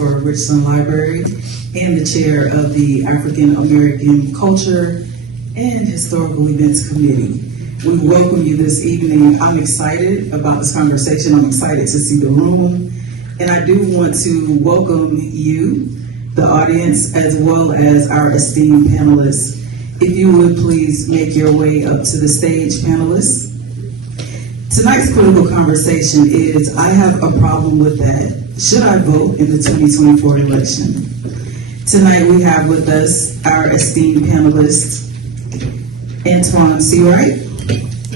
for Richland Library and the chair of the African American Culture and Historical Events Committee. We welcome you this evening. I'm excited about this conversation. I'm excited to see the room. And I do want to welcome you, the audience, as well as our esteemed panelists. If you would please make your way up to the stage, panelists. Tonight's political conversation is, I have a problem with that. Should I vote in the 2024 election? Tonight we have with us our esteemed panelists, Antoine Seawright,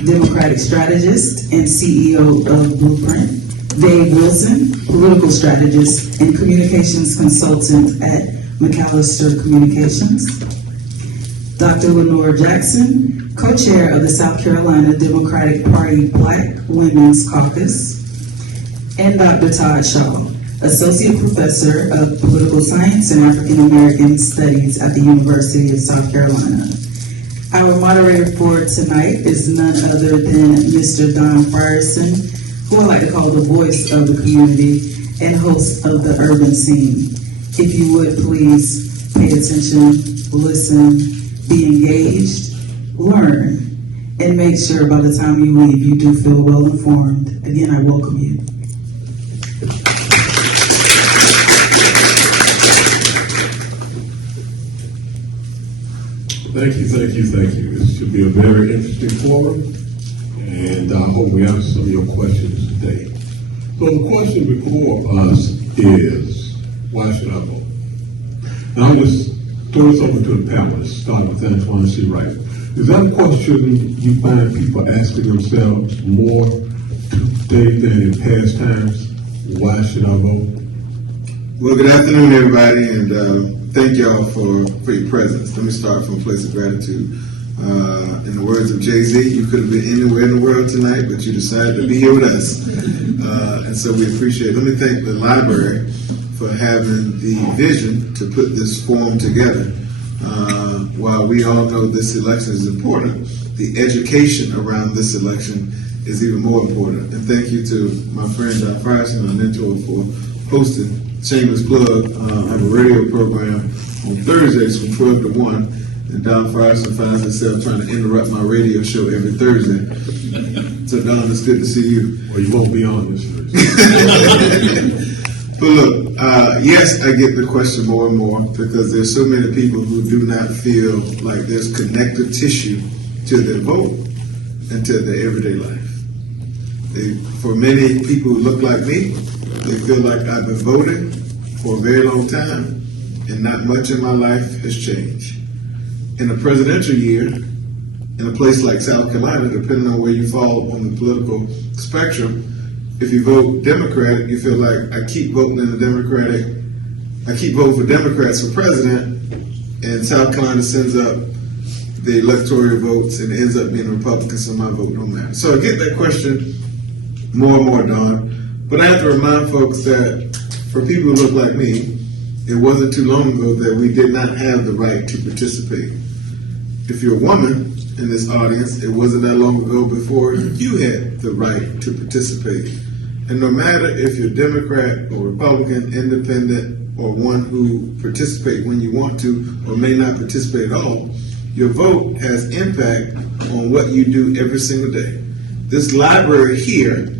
Democratic strategist and CEO of Blueprint, Dave Wilson, political strategist and communications consultant at McAllister Communications, Dr. Lenore Jackson, co-chair of the South Carolina Democratic Party Black Women's Caucus, and Dr. Todd Shaw, associate professor of political science and African American studies at the University of South Carolina. Our moderator for tonight is none other than Mr. Don Frierson, who I like to call the voice of the community and host of the urban scene. If you would please pay attention, listen, be engaged, learn, and make sure by the time you leave you do feel well informed. Again, I welcome you. Thank you. This should be a very interesting forum, and I hope we answer some of your questions today. So the question before us is, why should I vote? Now I'm just throw this over to the panelists, starting with Antoine Seawright. Is that a question you find people asking themselves more today than in past times? Why should I vote? Well, good afternoon, everybody, and thank y'all for your presence. Let me start from a place of gratitude. In the words of Jay-Z, you could have been anywhere in the world tonight, but you decided to be here with us. And so we appreciate it. Let me thank the library for having the vision to put this forum together. While we all know this election is important, the education around this election is even more important. And thank you to my friend Don Frierson, our mentor, for hosting. Shameless plug, I have a radio program on Thursdays from 12 to 1, and Don Frierson finds himself trying to interrupt my radio show every Thursday. So Don, it's good to see you. Well, you won't be on this Thursday. But look, yes, I get the question more and more because there's so many people who do not feel like there's connective tissue to their vote and to their everyday life. For many people who look like me, they feel like I've been voting for a very long time and not much in my life has changed. In a presidential year, in a place like South Carolina, depending on where you fall on the political spectrum, if you vote Democrat, you feel like I keep voting for Democrats for president, and South Carolina sends up the electoral votes and it ends up being Republican, so my vote don't matter. So I get that question more and more, Don. But I have to remind folks that for people who look like me, it wasn't too long ago that we did not have the right to participate. If you're a woman in this audience, it wasn't that long ago before you had the right to participate. And no matter if you're Democrat or Republican, independent, or one who participate when you want to or may not participate at all, your vote has impact on what you do every single day. This library here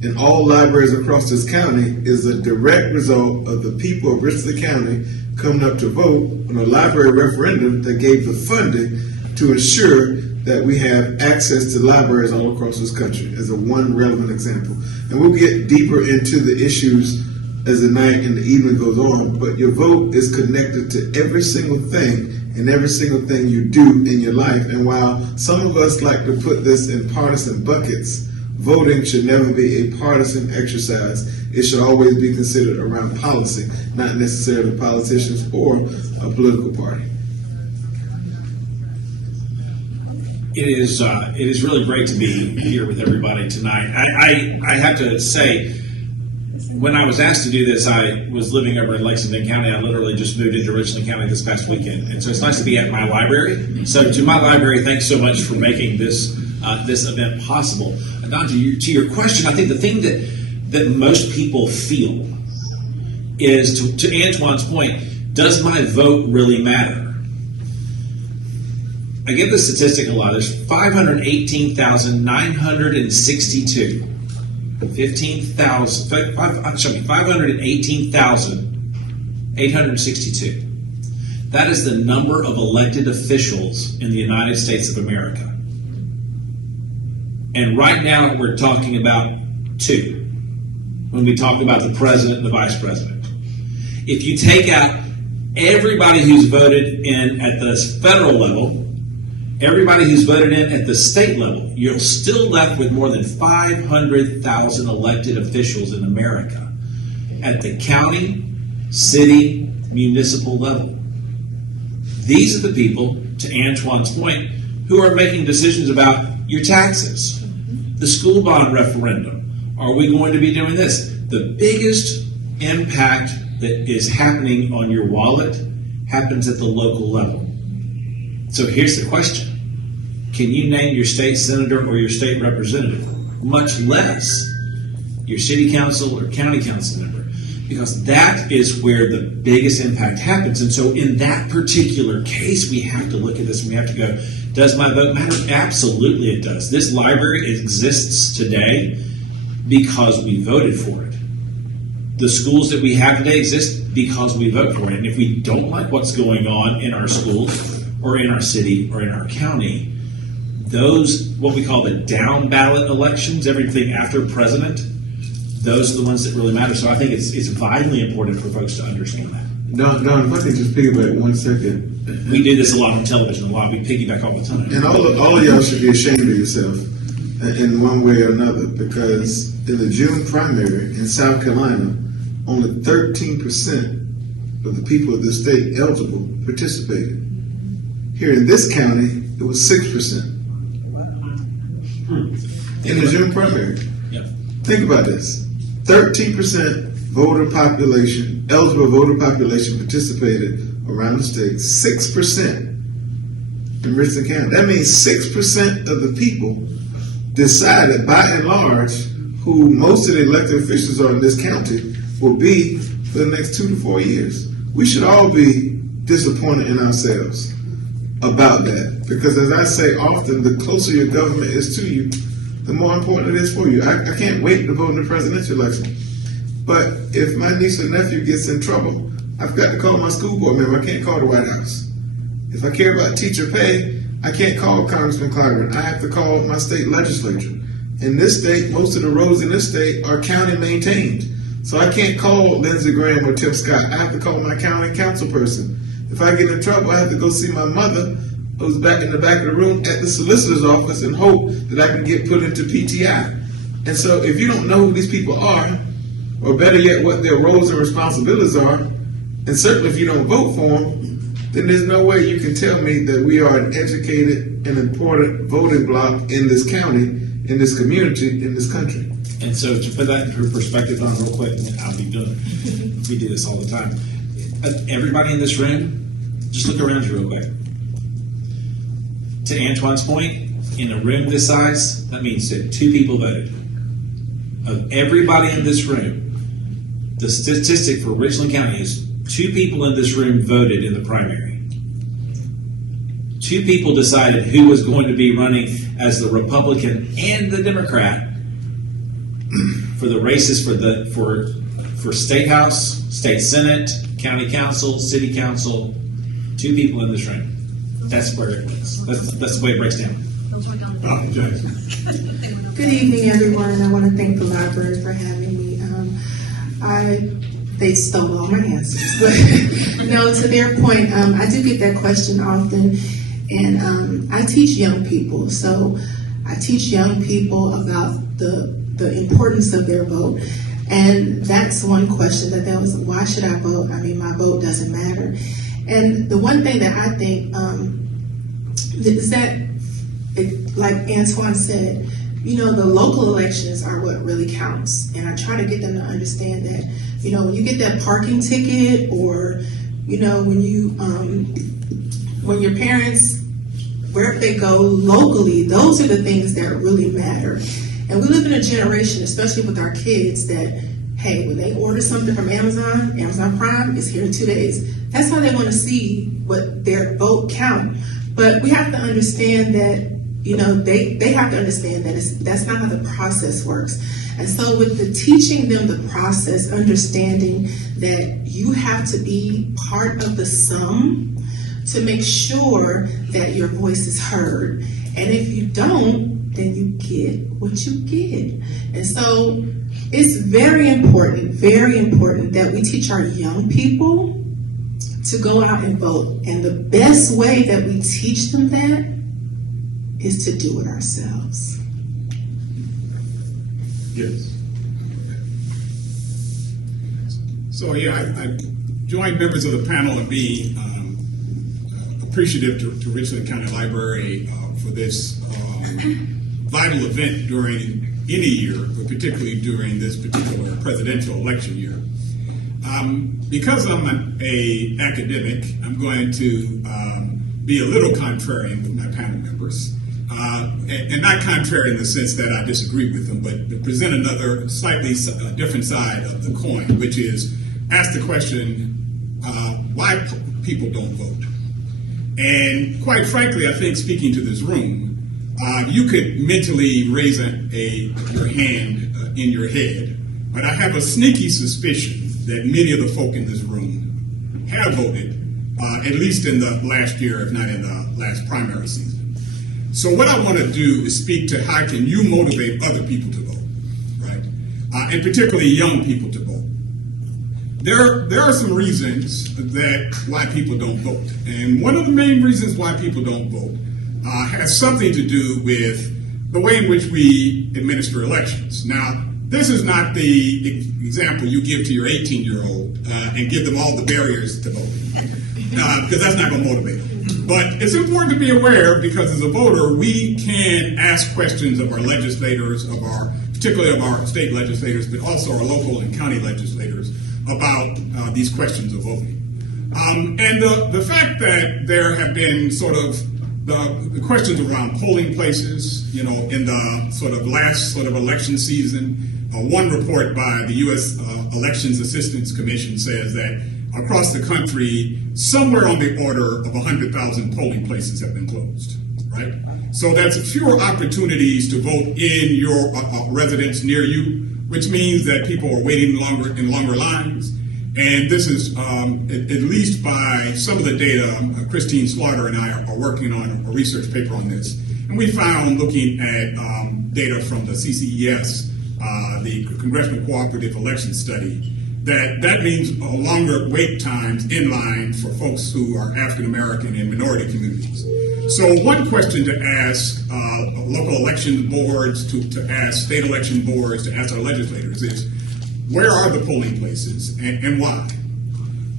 and all libraries across this county is a direct result of the people of Richland County coming up to vote on a library referendum that gave the funding to ensure that we have access to libraries all across this country as a one relevant example. And we'll get deeper into the issues as the night and the evening goes on, but your vote is connected to every single thing and every single thing you do in your life. And while some of us like to put this in partisan buckets, voting should never be a partisan exercise. It should always be considered around policy, not necessarily politicians or a political party. It is really great to be here with everybody tonight. I have to say, when I was asked to do this, I was living over in Lexington County. I literally just moved into Richland County this past weekend, and so it's nice to be at my library. So to my library, thanks so much for making this event possible. And Don, to your question, I think the thing that most people feel is, to Antoine's point, does my vote really matter? I give the statistic a lot. There's 518,962. 518,862. That is the number of elected officials in the United States of America. And right now we're talking about two when we talk about the president and the vice president. If you take out everybody who's voted in at the federal level, everybody who's voted in at the state level, you're still left with more than 500,000 elected officials in America at the county, city, municipal level. These are the people, to Antoine's point, who are making decisions about your taxes, the school bond referendum. Are we going to be doing this? The biggest impact that is happening on your wallet happens at the local level. So here's the question. Can you name your state senator or your state representative? Much less your city council or county council member. Because that is where the biggest impact happens. And so in that particular case, we have to look at this and we have to go, does my vote matter? Absolutely it does. This library exists today because we voted for it. The schools that we have today exist because we vote for it. And if we don't like what's going on in our schools or in our city or in our county, those, what we call the down ballot elections, everything after president, those are the ones that really matter. So I think it's vitally important for folks to understand that. Don, if I could just piggyback 1 second. We do this a lot on television, we piggyback all the time. And all of y'all should be ashamed of yourself in one way or another, because in the June primary in South Carolina, only 13% of the people of the state eligible participated. Here in this county, it was 6%. In the June primary. Yep. Think about this. 13% voter population, eligible voter population participated around the state. 6% in Richland County. That means 6% of the people decided by and large who most of the elected officials are in this county will be for the next 2 to 4 years. We should all be disappointed in ourselves about that, because as I say often, the closer your government is to you, the more important it is for you. I can't wait to vote in the presidential election. But if my niece or nephew gets in trouble, I've got to call my school board member. I can't call the White House. If I care about teacher pay, I can't call Congressman Clyburn. I have to call my state legislature. In this state, most of the roads in this state are county maintained. So I can't call Lindsey Graham or Tim Scott. I have to call my county council person. If I get in trouble, I have to go see my mother, who's back in the back of the room at the solicitor's office, and hope that I can get put into PTI. And so if you don't know who these people are, or better yet, what their roles and responsibilities are, and certainly if you don't vote for them, then there's no way you can tell me that we are an educated and important voting bloc in this county, in this community, in this country. And so to put that into perspective on real quick, I'll be doing it. We do this all the time. Everybody in this room, just look around you real quick. To Antoine's point, in a room this size, that means that 2 people voted. Of everybody in this room, the statistic for Richland County is 2 people in this room voted in the primary. 2 people decided who was going to be running as the Republican and the Democrat for the races for State House, State Senate, County Council, City Council. 2 people in this room. That's where it is. That's the way it breaks down. Good evening, everyone, and I want to thank the library for having me. They stole all my answers, but no, to their point, I do get that question often, and I teach young people. So I teach young people about the importance of their vote, and that's one question that there was: why should I vote? I mean, my vote doesn't matter. And the one thing that I think is that, like Antoine said, the local elections are what really counts. And I try to get them to understand that, when you get that parking ticket, or, when your parents, wherever they go locally, those are the things that really matter. And we live in a generation, especially with our kids, that, hey, when they order something from Amazon Prime, it's here in 2 days. That's how they want to see what their vote count. But we have to understand that, they have to understand that that's not how the process works. And so with the teaching them the process, understanding that you have to be part of the sum to make sure that your voice is heard. And if you don't, then you get what you get. And so it's very important that we teach our young people to go out and vote. And the best way that we teach them that is to do it ourselves. Yes. So I joined members of the panel and be appreciative to Richland County Library for this vital event during any year, but particularly during this particular presidential election year. Because I'm an academic, I'm going to be a little contrarian with my panel members. And not contrary in the sense that I disagree with them, but to present another slightly different side of the coin, which is ask the question, why people don't vote. And quite frankly, I think speaking to this room, you could mentally raise your hand in your head, but I have a sneaky suspicion that many of the folk in this room have voted, at least in the last year, if not in the last primary season. So what I want to do is speak to how can you motivate other people to vote, right? And particularly young people to vote. There are some reasons that why people don't vote. And one of the main reasons why people don't vote has something to do with the way in which we administer elections. Now, this is not the example you give to your 18-year-old and give them all the barriers to vote, because that's not going to motivate them. But it's important to be aware, because as a voter, we can ask questions of our legislators, particularly of our state legislators, but also our local and county legislators about these questions of voting. And the fact that there have been sort of the questions around polling places, in the sort of last sort of election season, one report by the U.S. Elections Assistance Commission says that across the country, somewhere on the order of 100,000 polling places have been closed, right? So that's fewer opportunities to vote in your residence near you, which means that people are waiting in longer lines. And this is, at least by some of the data, Christine Slaughter and I are working on a research paper on this. And we found, looking at data from the CCES, the Congressional Cooperative Election Study, that means longer wait times in line for folks who are African American and minority communities. So one question to ask local election boards, to ask state election boards, to ask our legislators is, where are the polling places and why?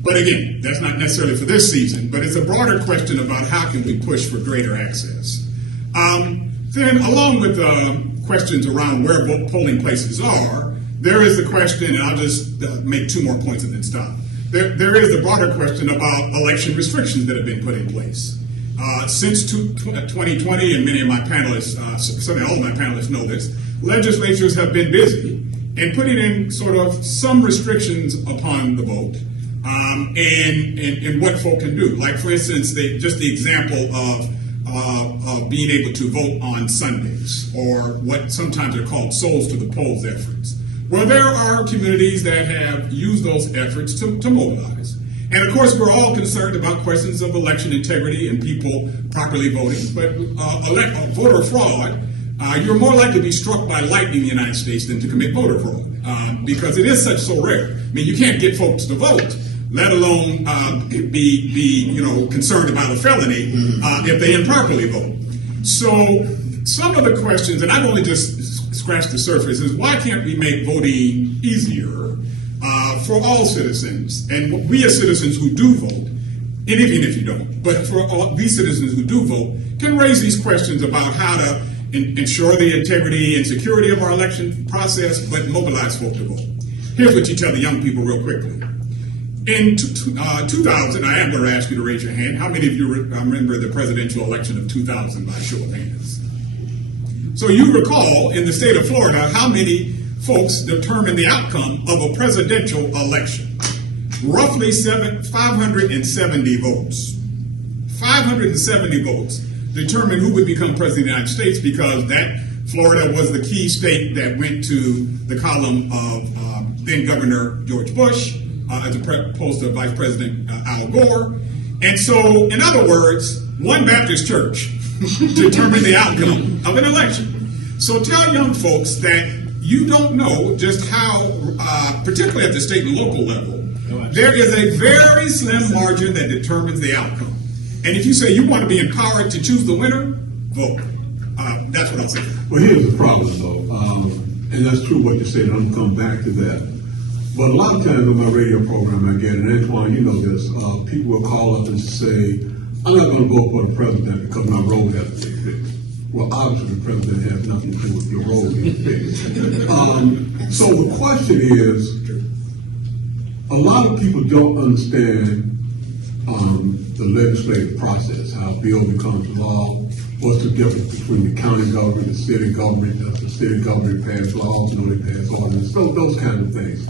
But again, that's not necessarily for this season, but it's a broader question about how can we push for greater access. Then along with the questions around where polling places are, there is the question, and I'll just make two more points and then stop. There is the broader question about election restrictions that have been put in place. Since 2020, and many of my panelists, certainly all of my panelists know this, legislatures have been busy in putting in sort of some restrictions upon the vote and what folk can do. Like, for instance, just the example of being able to vote on Sundays, or what sometimes are called souls to the polls efforts. Well, there are communities that have used those efforts to mobilize. And of course, we're all concerned about questions of election integrity and people properly voting. But voter fraud, you're more likely to be struck by lightning in the United States than to commit voter fraud, because it is so rare. I mean, you can't get folks to vote, let alone be concerned about a felony if they improperly vote. So some of the questions, and I've only just scratched the surface, is why can't we make voting easier for all citizens? And we as citizens who do vote, and even if you don't, but for all these citizens who do vote, can raise these questions about how to ensure the integrity and security of our election process, but mobilize folk to vote. Here's what you tell the young people real quickly. In 2000, I am going to ask you to raise your hand. How many of you remember the presidential election of 2000 by show of hands? So you recall, in the state of Florida, how many folks determine the outcome of a presidential election. Roughly 570 votes. 570 votes determine who would become president of the United States, because that Florida was the key state that went to the column of then Governor George Bush as opposed to Vice President Al Gore. And so, in other words, one Baptist church determined the outcome of an election. So tell young folks that you don't know just how, particularly at the state and local level, there is a very slim margin that determines the outcome. And if you say you want to be empowered to choose the winner, vote. That's what I'm saying. Well, here's the problem, though, and that's true what you said. I'm going to come back to that. But a lot of times on my radio program, I get, and Antoine, you know this, people will call up and say, I'm not going to vote for the president because my road has to be fixed. Well, obviously, the president has nothing to do with your road being fixed. So the question is, a lot of people don't understand the legislative process, how a bill becomes law, what's the difference between the county government, the city government, the city government pass laws, they pass ordinances, those kind of things.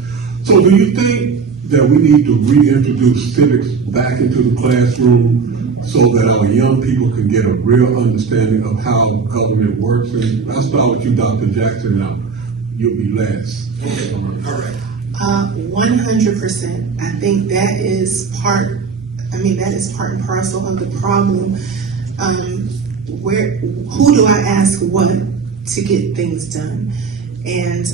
So do you think that we need to reintroduce civics back into the classroom so that our young people can get a real understanding of how government works? And I'll start with you, Dr. Jackson. Now, you'll be last. Okay. All right. 100%. I think that is part and parcel of the problem. Who do I ask what to get things done? And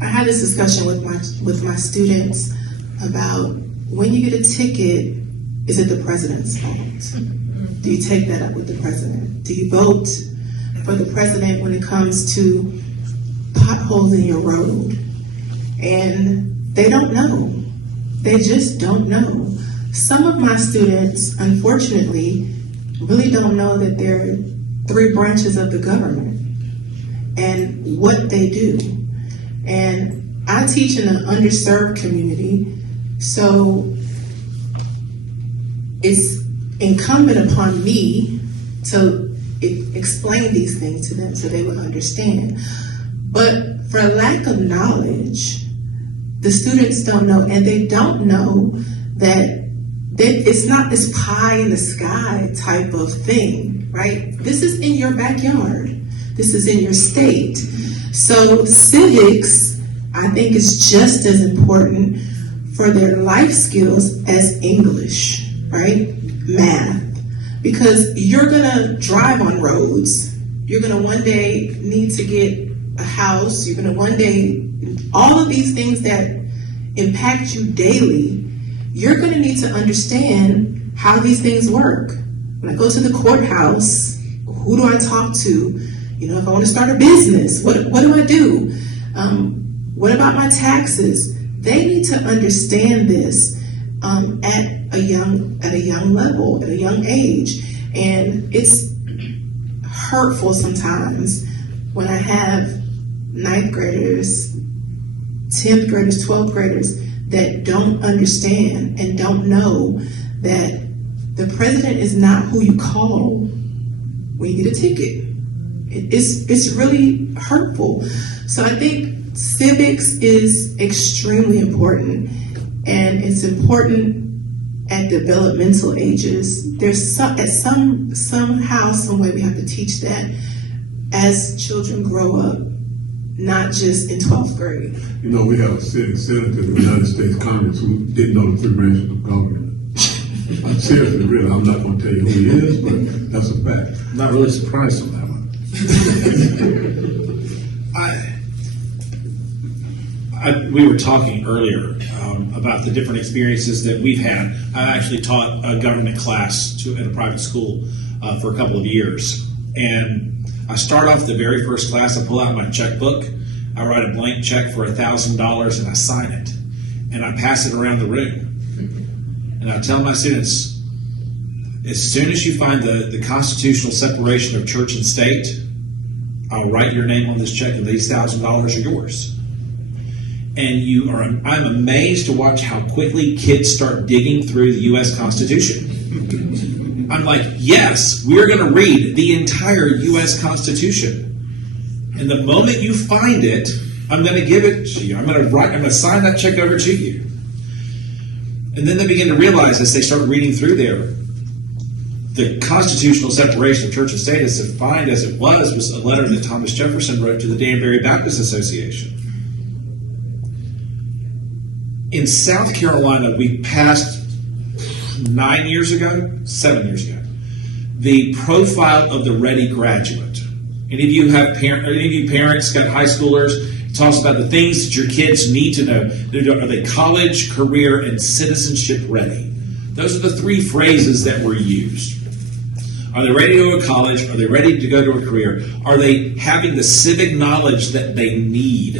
I had this discussion with my students about, when you get a ticket, is it the president's fault? Do you take that up with the president? Do you vote for the president when it comes to potholes in your road? And they don't know. They just don't know. Some of my students, unfortunately, really don't know that there are 3 branches of the government and what they do. And I teach in an underserved community, so it's incumbent upon me to explain these things to them so they will understand. But for lack of knowledge, the students don't know, and they don't know that it's not this pie in the sky type of thing, right? This is in your backyard. This is in your state. So civics, I think, is just as important for their life skills as English, right? Math. Because you're gonna drive on roads. You're gonna one day need to get a house. You're gonna one day, all of these things that impact you daily, you're going to need to understand how these things work. When I go to the courthouse, who do I talk to? You know, if I want to start a business, what do I do? What about my taxes? They need to understand this at a young level, at a young age. And it's hurtful sometimes when I have 9th graders, 10th graders, 12th graders that don't understand and don't know that the president is not who you call when you get a ticket. It's really hurtful. So I think civics is extremely important, and it's important at developmental ages. There's somehow, some way we have to teach that as children grow up, not just in 12th grade. You know, we have a sitting senator in the United States Congress who didn't know the 3 branches of government. I'm seriously, really, I'm not going to tell you who he is, but that's a fact. Not really surprised on that one. We were talking earlier about the different experiences that we've had. I actually taught a government class at a private school for a couple of years. And I start off the very first class, I pull out my checkbook, I write a blank check for $1,000 and I sign it. And I pass it around the room. And I tell my students, as soon as you find the constitutional separation of church and state, I'll write your name on this check and these $1,000 are yours. And I'm amazed to watch how quickly kids start digging through the U.S. Constitution. I'm like, yes, we're going to read the entire U.S. Constitution. And the moment you find it, I'm going to give it to you. I'm going to sign that check over to you. And then they begin to realize as they start reading through there, the constitutional separation of church and state, as defined as it was a letter that Thomas Jefferson wrote to the Danbury Baptist Association. In South Carolina, we passed 7 years ago, the profile of the ready graduate. Any of you parents got high schoolers? It talks about the things that your kids need to know. Are they college, career, and citizenship ready? Those are the 3 phrases that were used. Are they ready to go to college? Are they ready to go to a career? Are they having the civic knowledge that they need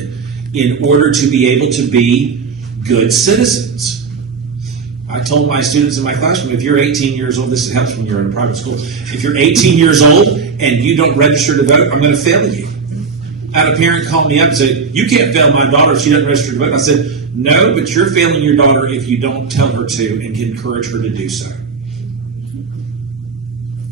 in order to be able to be good citizens? I told my students in my classroom, if you're 18 years old, this helps when you're in a private school. If you're 18 years old and you don't register to vote, I'm going to fail you. I had a parent call me up and say, you can't fail my daughter if she doesn't register to vote. I said, no, but you're failing your daughter if you don't tell her to and encourage her to do so.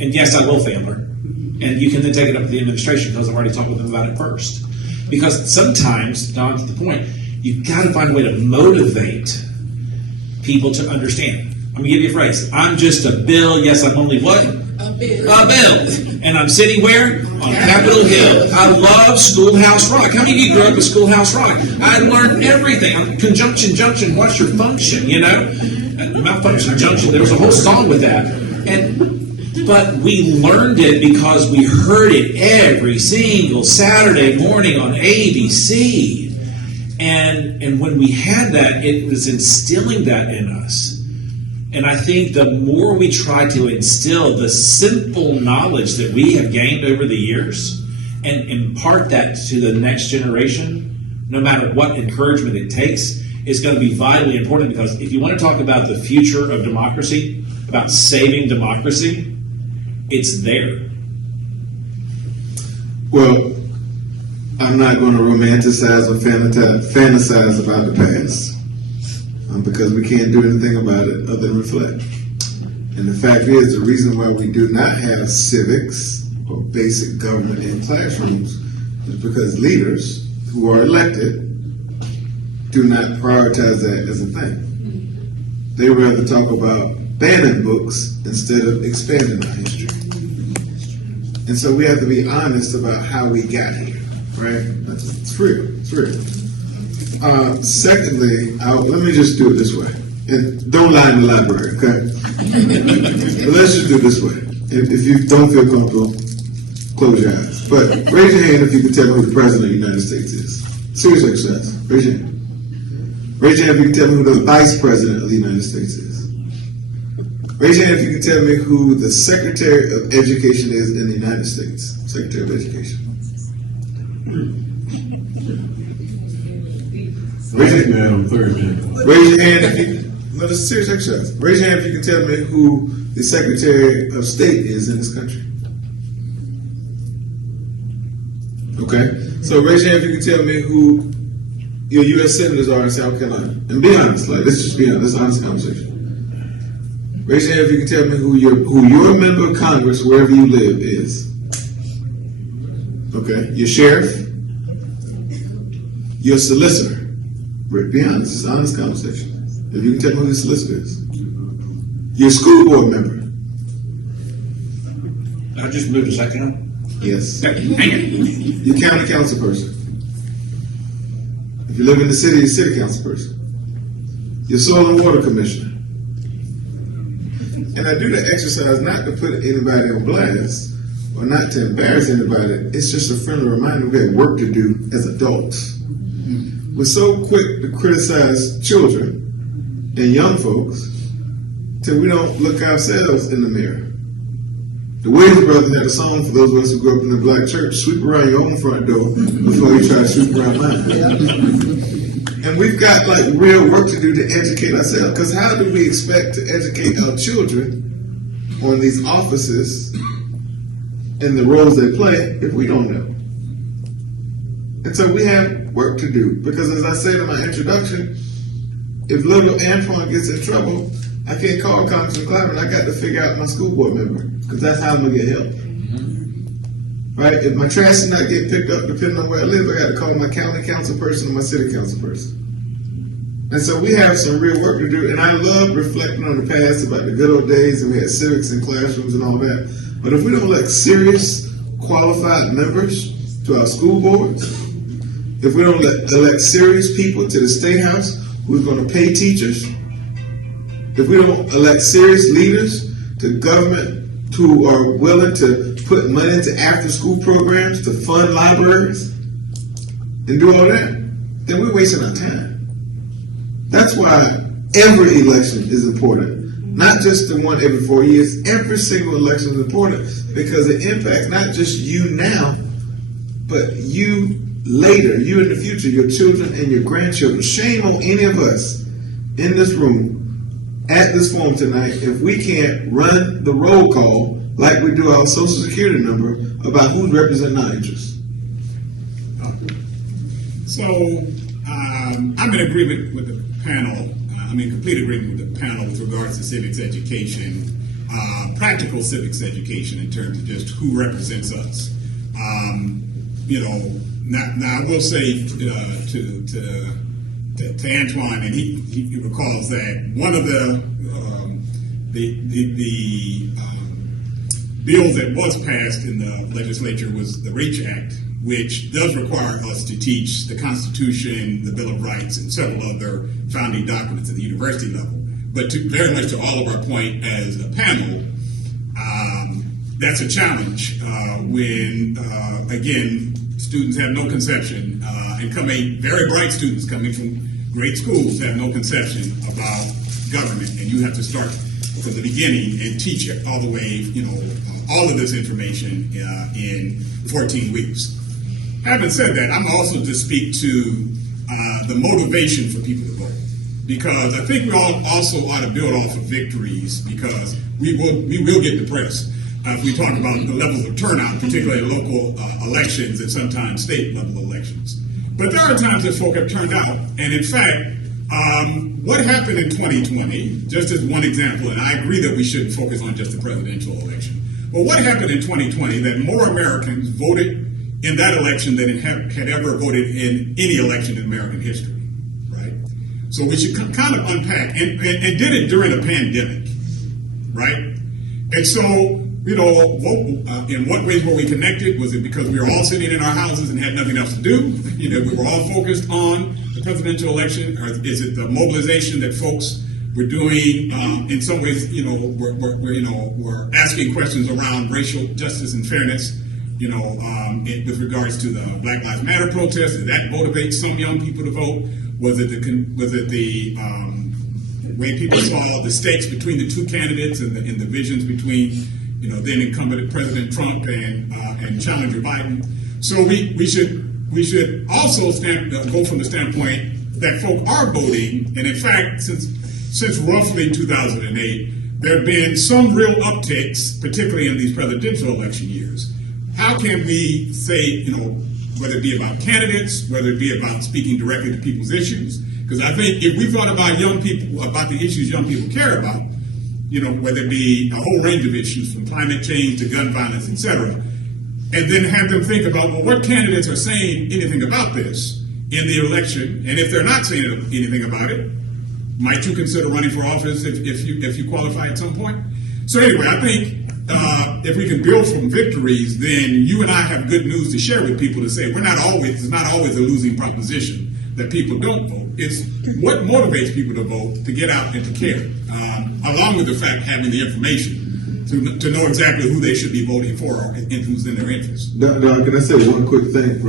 And yes, I will fail her. And you can then take it up with the administration because I've already talked with them about it first. Because sometimes, Don, to the point, you've got to find a way to motivate people to understand. I'm going to give you a phrase. I'm just a bill. Yes, I'm only what? A bill. And I'm sitting where? On Capitol Hill. I love Schoolhouse Rock. How many of you grew up with Schoolhouse Rock? I learned everything. Conjunction, junction, what's your function, you know? Malfunction, junction. There was a whole song with that. But we learned it because we heard it every single Saturday morning on ABC. And when we had that, it was instilling that in us. And I think the more we try to instill the simple knowledge that we have gained over the years and impart that to the next generation, no matter what encouragement it takes, is going to be vitally important. Because if you want to talk about the future of democracy, about saving democracy, it's there. Well, I'm not going to romanticize or fantasize about the past because we can't do anything about it other than reflect. And the fact is, the reason why we do not have civics or basic government in classrooms is because leaders who are elected do not prioritize that as a thing. They rather talk about banning books instead of expanding our history. And so we have to be honest about how we got here, right? It's real. It's real. Secondly, let me just do it this way. And don't lie in the library, okay? But let's just do it this way. If you don't feel comfortable, close your eyes. But raise your hand if you can tell me who the President of the United States is. Serious exercise. Raise your hand. Raise your hand if you can tell me who the Vice President of the United States is. Raise your hand if you can tell me who the Secretary of Education is in the United States. Secretary of Education. Raise your hand if you. No, this is a serious exercise. Raise your hand if you can tell me who the Secretary of State is in this country. Okay. So raise your hand if you can tell me who your U.S. senators are in South Carolina. And be honest. Let's just be honest. This is an honest conversation. Raise your hand if you can tell me who your member of Congress, wherever you live, is. Okay. Your sheriff. Your solicitor. Be honest. It's an honest conversation. If you can tell me who the solicitor is. Your school board member. I just moved a second. Yes. Hang it. Your county council person. If you live in the city, your city council person. Your soil and water commissioner. And I do the exercise not to put anybody on blast or not to embarrass anybody. It's just a friendly reminder we have work to do as adults. We're so quick to criticize children and young folks till we don't look ourselves in the mirror. The Williams brothers had a song for those of us who grew up in the black church: sweep around your own front door before you try to sweep around mine. And we've got like real work to do to educate ourselves, because how do we expect to educate our children on these offices and the roles they play if we don't know? And so we have work to do, because as I said in my introduction, if little Antoine gets in trouble, I can't call Congressman Clyburn. I got to figure out my school board member, because that's how I'm going to get help. right? If my trash is not getting picked up, depending on where I live, I got to call my county council person or my city council person. And so we have some real work to do, and I love reflecting on the past about the good old days, and we had civics in classrooms and all that. But if we don't elect serious, qualified members to our school boards, if we don't elect serious people to the State House who's going to pay teachers, if we don't elect serious leaders to government who are willing to put money into after-school programs to fund libraries and do all that, then we're wasting our time. That's why every election is important. Not just the one every 4 years. Every single election is important because it impacts not just you now, but you later, you in the future, your children and your grandchildren. Shame on any of us in this room at this forum tonight if we can't run the roll call like we do our Social Security number about who's representing our interests. So I'm in agreement with the panel. I'm in complete agreement with the panel with regards to civics education, practical civics education in terms of just who represents us. Now I will say to Antoine, and he recalls that one of the bills that was passed in the legislature was the Reach Act, which does require us to teach the Constitution, the Bill of Rights, and several other founding documents at the university level. But very much to all of our point as a panel, that's a challenge when, again, students have no conception, and very bright students coming from great schools have no conception about government, and you have to start from the beginning and teach it all the way, all of this information in 14 weeks. Having said that, I'm also to speak to the motivation for people to vote, because I think we all also ought to build off of victories, because we will get depressed if we talk about the levels of turnout, particularly in local elections and sometimes state level elections. But there are times that folk have turned out, and in fact, what happened in 2020, just as one example, and I agree that we shouldn't focus on just the presidential election, but what happened in 2020 that more Americans voted in that election than had ever voted in any election in American history, right? So we should kind of unpack, and did it during a pandemic, right? And so, in what ways were we connected? Was it because we were all sitting in our houses and had nothing else to do? We were all focused on the presidential election, or is it the mobilization that folks were doing? In some ways, we're asking questions around racial justice and fairness. With regards to the Black Lives Matter protests, did that motivate some young people to vote? Was it the way people saw the stakes between the two candidates and the visions between then incumbent President Trump and challenger Biden? So we should also go from the standpoint that folk are voting, and in fact, since roughly 2008, there have been some real upticks, particularly in these presidential election years. How can we say, whether it be about candidates, whether it be about speaking directly to people's issues? Because I think if we thought about young people, about the issues young people care about, whether it be a whole range of issues from climate change to gun violence, etc., and then have them think about, well, what candidates are saying anything about this in the election, and if they're not saying anything about it, might you consider running for office if you qualify at some point? So anyway, I think if we can build from victories, then you and I have good news to share with people to say it's not always a losing proposition that people don't vote. It's what motivates people to vote, to get out and to care, along with the fact having the information to know exactly who they should be voting for and who's in their interest. Don, can I say one quick thing?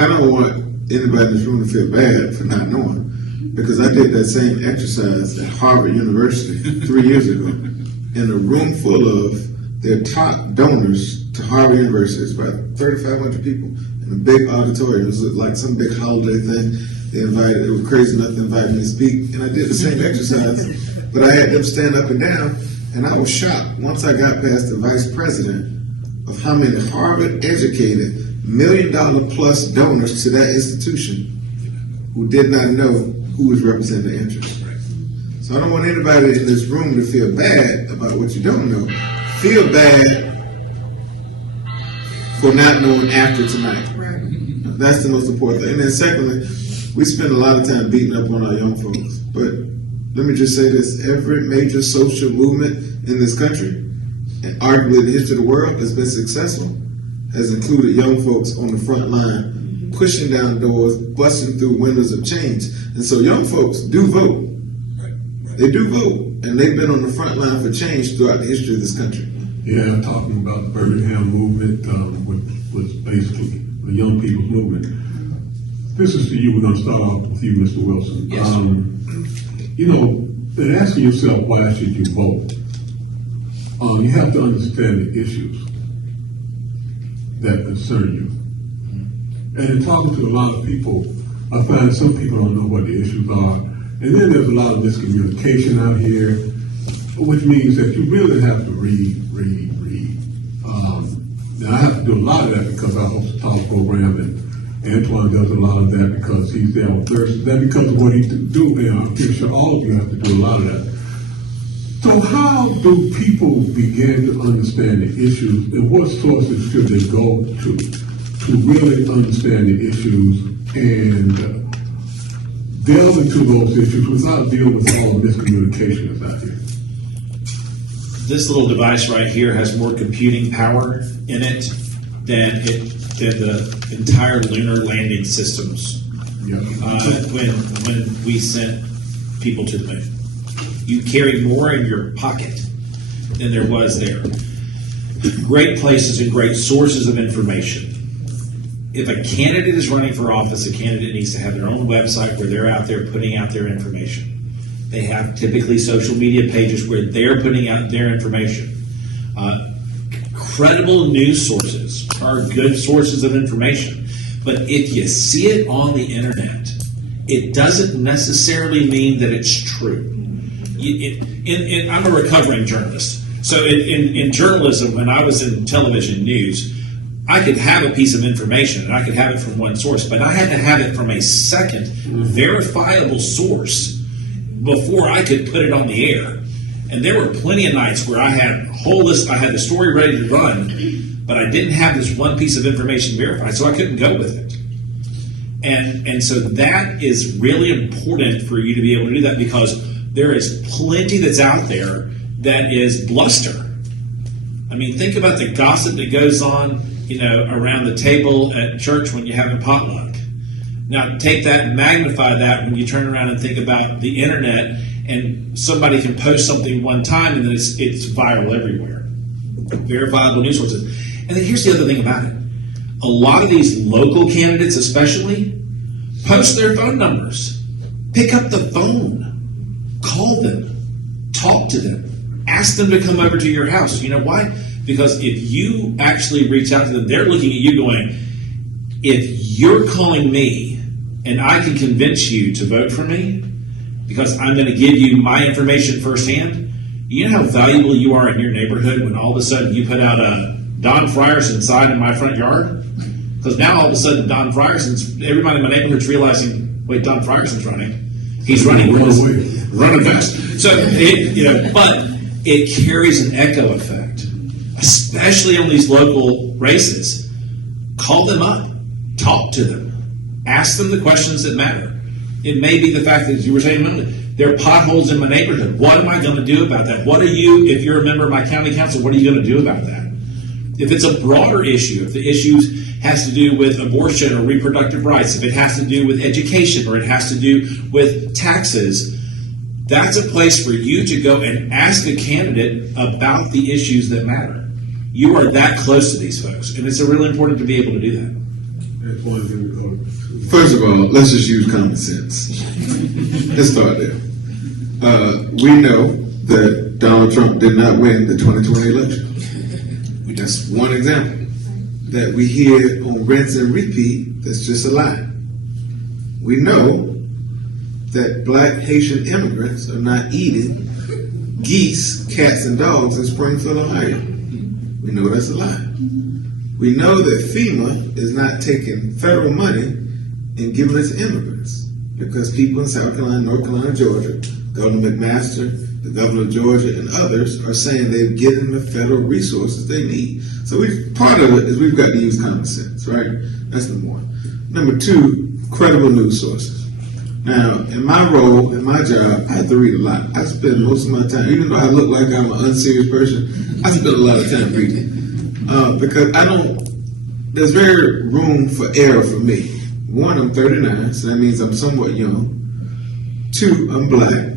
I don't want anybody in this room to feel bad for not knowing, because I did that same exercise at Harvard University 3 years ago in a room full of their top donors to Harvard University. It's about 3,500 people in a big auditorium. It was like some big holiday thing. They were crazy enough to invite me to speak, and I did the same exercise, but I had them stand up and down, and I was shocked once I got past the vice president of how many Harvard-educated, $1 million plus donors to that institution who did not know who was representing the interest. So I don't want anybody in this room to feel bad about what you don't know. Feel bad for not knowing after tonight. That's the most important thing. And then secondly, we spend a lot of time beating up on our young folks. But let me just say this, every major social movement in this country, and arguably in the history of the world, has been successful, has included young folks on the front line, pushing down doors, busting through windows of change. And so young folks do vote. They do vote, and they've been on the front line for change throughout the history of this country. Yeah, talking about the Birmingham movement, which was basically the young people's movement. This is for you. We're going to start off with you, Mr. Wilson. Yes. And asking yourself, why should you vote? You have to understand the issues that concern you. And in talking to a lot of people, I find some people don't know what the issues are. And then there's a lot of miscommunication out here, which means that you really have to read. Now, I have to do a lot of that because I host a talk program, and Antoine does a lot of that because he's there on Thursday. That's because of what he do, and I'm pretty sure all of you have to do a lot of that. So how do people begin to understand the issues, and what sources should they go to really understand the issues and delve into those issues without dealing with all the miscommunication that's out here? This little device right here has more computing power in it than the entire lunar landing systems when we sent people to the moon. You carry more in your pocket than there was there. Great places and great sources of information. If a candidate is running for office, a candidate needs to have their own website where they're out there putting out their information. They have typically social media pages where they're putting out their information. Credible news sources are good sources of information. But if you see it on the internet, it doesn't necessarily mean that it's true. I'm a recovering journalist. So in journalism, when I was in television news, I could have a piece of information and I could have it from one source, but I had to have it from a second verifiable source before I could put it on the air. And there were plenty of nights where I had a whole list, I had the story ready to run, but I didn't have this one piece of information verified, so I couldn't go with it. And so that is really important for you to be able to do that, because there is plenty that's out there that is bluster. I mean, think about the gossip that goes on, around the table at church when you're having potluck. Now, take that and magnify that when you turn around and think about the internet, and somebody can post something one time and then it's viral everywhere. Verifiable news sources. And then here's the other thing about it. A lot of these local candidates especially post their phone numbers. Pick up the phone. Call them. Talk to them. Ask them to come over to your house. You know why? Because if you actually reach out to them, they're looking at you going, if you're calling me and I can convince you to vote for me because I'm going to give you my information firsthand, you know how valuable you are in your neighborhood when all of a sudden you put out a Don Frierson sign in my front yard? Because now all of a sudden Don Frierson's, everybody in my neighborhood's realizing, wait, Don Frierson's running. He's running fast. So, but it carries an echo effect, especially on these local races. Call them up. Talk to them. Ask them the questions that matter. It may be the fact that, as you were saying a minute ago, there are potholes in my neighborhood. What am I going to do about that? What are you, if you're a member of my county council, what are you going to do about that? If it's a broader issue, if the issue has to do with abortion or reproductive rights, if it has to do with education or it has to do with taxes, that's a place for you to go and ask a candidate about the issues that matter. You are that close to these folks, and it's really important to be able to do that. First of all, let's just use common sense. Let's start there. We know that Donald Trump did not win the 2020 election. That's one example. That we hear on rinse and repeat, that's just a lie. We know that black Haitian immigrants are not eating geese, cats, and dogs in Springfield, Ohio. We know that's a lie. We know that FEMA is not taking federal money and giving it to immigrants because people in South Carolina, North Carolina, Georgia go to McMaster the governor of Georgia, and others are saying they've given the federal resources they need. So part of it is we've got to use common sense, right? That's number one. Number two, credible news sources. Now, in my role, in my job, I have to read a lot. I spend most of my time, even though I look like I'm an unserious person, I spend a lot of time reading. Because there's very room for error for me. One, I'm 39, so that means I'm somewhat young. Two, I'm black.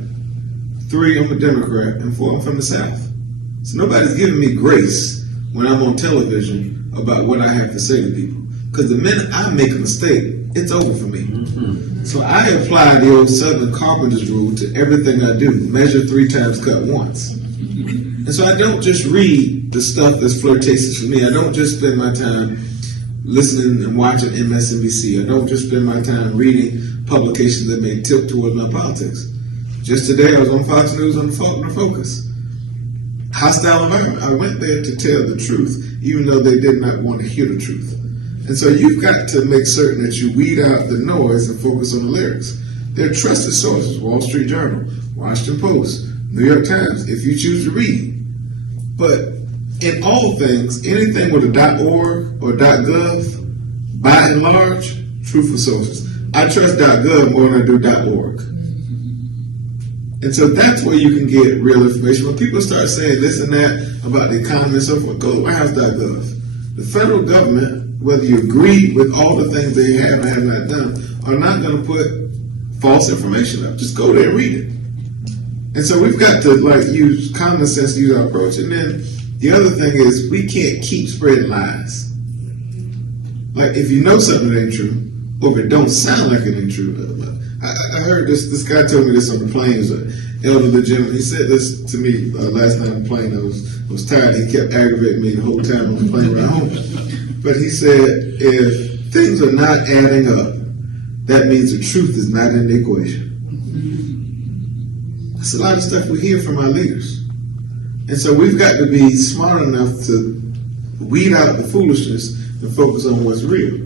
Three, I'm a Democrat. And four, I'm from the South. So nobody's giving me grace when I'm on television about what I have to say to people. Because the minute I make a mistake, it's over for me. Mm-hmm. So I apply the old Southern Carpenter's rule to everything I do. Measure 3 times, cut once. And so I don't just read the stuff that's flirtatious for me. I don't just spend my time listening and watching MSNBC. I don't just spend my time reading publications that may tilt toward my politics. Just today I was on Fox News on the Faulkner Focus. Hostile environment. I went there to tell the truth, even though they did not want to hear the truth. And so you've got to make certain that you weed out the noise and focus on the lyrics. They're trusted sources: Wall Street Journal, Washington Post, New York Times, if you choose to read. But in all things, anything with a .org or .gov, by and large, truthful sources. I trust .gov more than I do .org. And so that's where you can get real information. When people start saying this and that about the economy and so forth, go to whitehouse.gov. The federal government, whether you agree with all the things they have and have not done, are not going to put false information up. Just go there and read it. And so we've got to use common sense to use our approach. And then the other thing is we can't keep spreading lies. Like if you know something ain't true, or if it don't sound like it ain't true. I heard this guy told me this on the plane. He was an elderly gentleman. He said this to me last night on the plane. I was tired. He kept aggravating me the whole time on the plane ride home. But he said, if things are not adding up, that means the truth is not in the equation. That's a lot of stuff we hear from our leaders. And so we've got to be smart enough to weed out the foolishness and focus on what's real.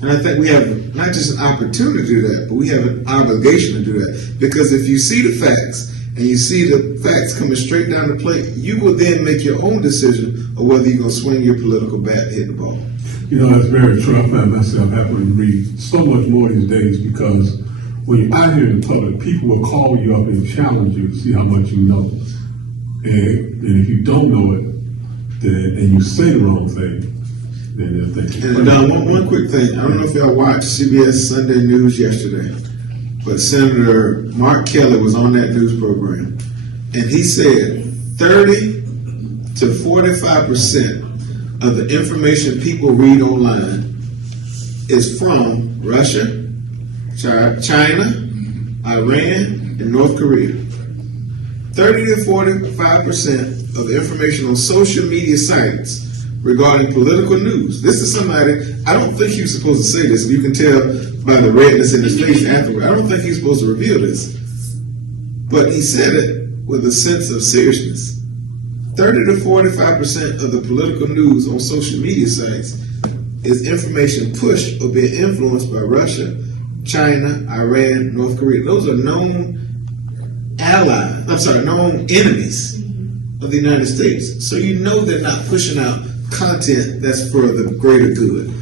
And I think we have not just an opportunity to do that, but we have an obligation to do that. Because if you see the facts, and you see the facts coming straight down the plate, you will then make your own decision of whether you're going to swing your political bat and hit the ball. You know, that's very true. I find myself having to read so much more these days because when you're out here in the public, people will call you up and challenge you to see how much you know. And if you don't know it, and you say the wrong thing, then they'll think. And one quick thing. I don't know if y'all watched CBS Sunday News yesterday, but Senator Mark Kelly was on that news program, and he said 30 to 45% of the information people read online is from Russia, China, Iran, and North Korea. 30 to 45% of the information on social media sites regarding political news. This is somebody, I don't think he was supposed to say this. You can tell by the redness in his face afterward. I don't think he's supposed to reveal this. But he said it with a sense of seriousness. 30 to 45% of the political news on social media sites is information pushed or being influenced by Russia, China, Iran, North Korea. Those are known known enemies of the United States. So you know they're not pushing out content that's for the greater good.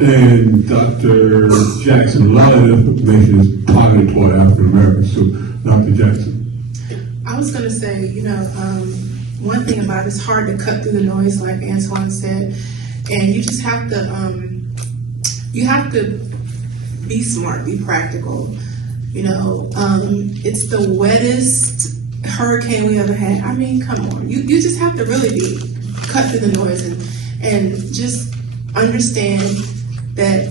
And Dr. Jackson, a lot of that information is targeted toward African Americans. So, Dr. Jackson. I was going to say, one thing about it's hard to cut through the noise, like Antoine said, and you just have to be smart, be practical. It's the wettest hurricane we ever had. I mean, come on, you just have to really cut through the noise and just understand that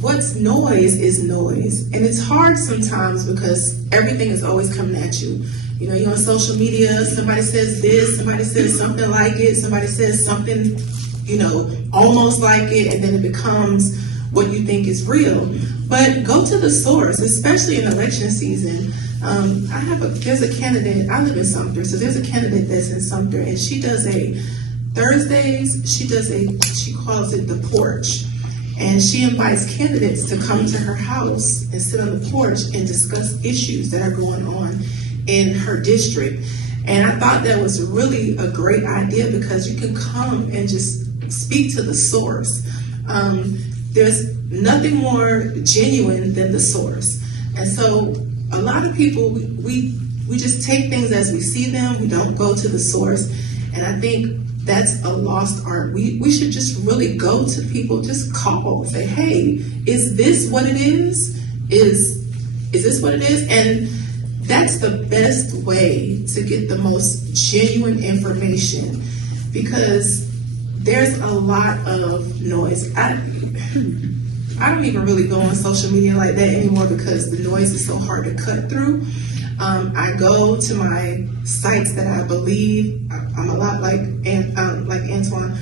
what's noise is noise, and it's hard sometimes because everything is always coming at you. You're on social media, somebody says this, somebody says something like it, somebody says something, almost like it, and then it becomes what you think is real. But go to the source, especially in election season. There's a candidate, I live in Sumter, so there's a candidate that's in Sumter, and she does Thursdays, she calls it the porch. And she invites candidates to come to her house and sit on the porch and discuss issues that are going on in her district. And I thought that was really a great idea because you can come and just speak to the source. There's nothing more genuine than the source. And so a lot of people, we just take things as we see them. We don't go to the source. And I think that's a lost art. We should just really go to people, just call, say, hey, is this what it is? Is this what it is? And that's the best way to get the most genuine information, because there's a lot of noise. I don't even really go on social media like that anymore because the noise is so hard to cut through. I go to my sites that I believe. I'm a lot like Antoine.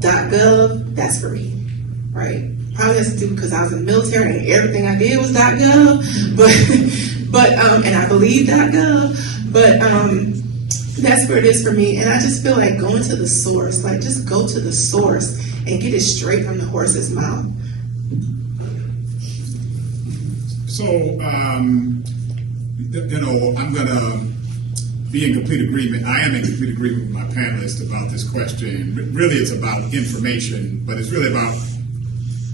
.gov, that's for me, right? Probably has to do because I was in the military and everything I did was .gov, but and I believe .gov, but that's where it is for me. And I just feel like going to the source, like just go to the source and get it straight from the horse's mouth. So, I'm going to be in complete agreement. I am in complete agreement with my panelists about this question. Really, it's about information, but it's really about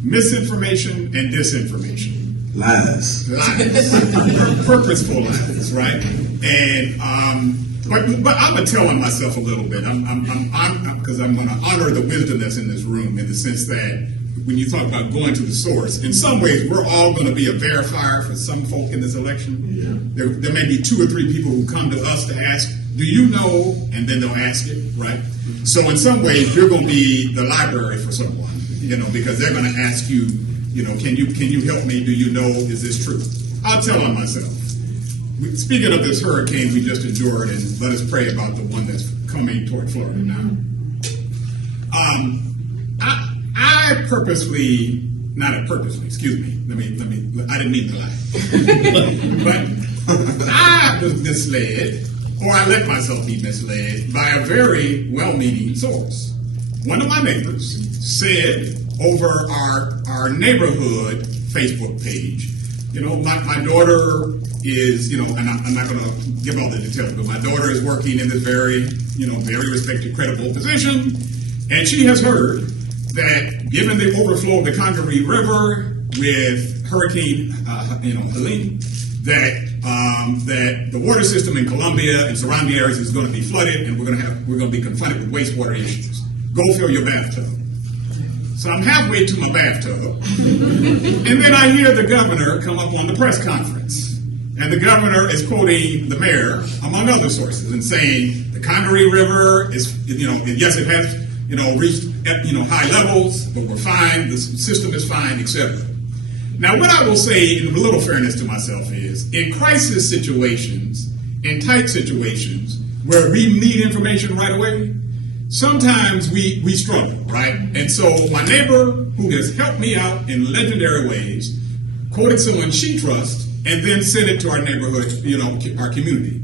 misinformation and disinformation. Lies. Purposeful lies, right? And but I'm gonna tell on myself a little bit. I'm because I'm gonna honor the wisdom that's in this room, in the sense that when you talk about going to the source, in some ways we're all going to be a verifier for some folk in this election. Yeah. There may be 2 or 3 people who come to us to ask, "Do you know?" And then they'll ask it, right? So in some ways you're going to be the library for someone, because they're going to ask you, can you help me? Do you know? Is this true? I'll tell on myself. Speaking of this hurricane we just endured, and let us pray about the one that's coming toward Florida now. I purposely, excuse me. I didn't mean to lie. But I was misled, or I let myself be misled by a very well-meaning source. One of my neighbors said over our neighborhood Facebook page, my daughter is, and I'm not going to give all the details, but my daughter is working in this very, very respected, credible position, and she has heard that given the overflow of the Congaree River with Hurricane, Helene, that the water system in Columbia and surrounding areas is going to be flooded, and we're going to be confronted with wastewater issues. Go fill your bathtub. So I'm halfway to my bathtub, and then I hear the governor come up on the press conference. And the governor is quoting the mayor, among other sources, and saying the Congaree River is, yes, it has, reached, high levels, but we're fine, the system is fine, etc. Now, what I will say, in a little fairness to myself, is in crisis situations, in tight situations, where we need information right away, sometimes we struggle, right? And so my neighbor, who has helped me out in legendary ways, quoted someone she trusts, and then send it to our neighborhood, our community.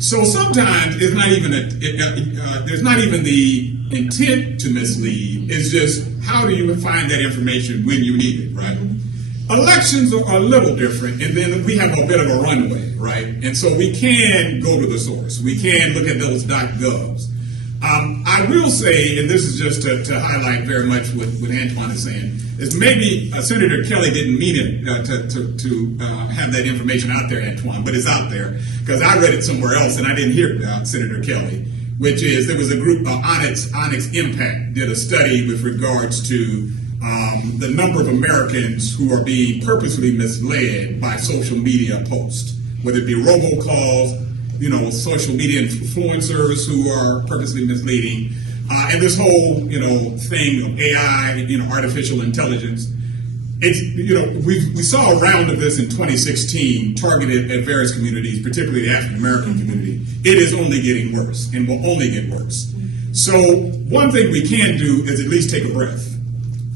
So sometimes it's not even there's not even the intent to mislead. It's just how do you find that information when you need it, right? Elections are a little different, and then we have a bit of a runway, right? And so we can go to the source. We can look at those .govs. I will say, and this is just to highlight very much what Antoine is saying, is maybe Senator Kelly didn't mean it to have that information out there, Antoine, but it's out there because I read it somewhere else and I didn't hear about Senator Kelly, which is there was a group, Onyx Impact, did a study with regards to the number of Americans who are being purposely misled by social media posts, whether it be robocalls, social media influencers who are purposely misleading, and this whole, thing of AI, artificial intelligence. It's, we saw a round of this in 2016 targeted at various communities, particularly the African American community. It is only getting worse and will only get worse. So one thing we can do is at least take a breath.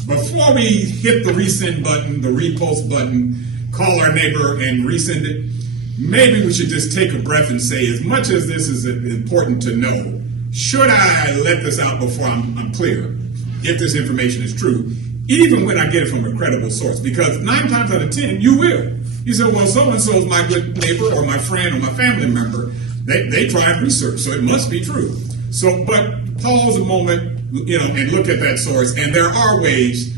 Before we hit the resend button, the repost button, call our neighbor and resend it, maybe we should just take a breath and say, as much as this is important to know, should I let this out before I'm clear if this information is true, even when I get it from a credible source? Because 9 times out of 10, you will. You say, well, so-and-so is my good neighbor or my friend or my family member. They tried research, so it must be true. So, but pause a moment, and look at that source. And there are ways.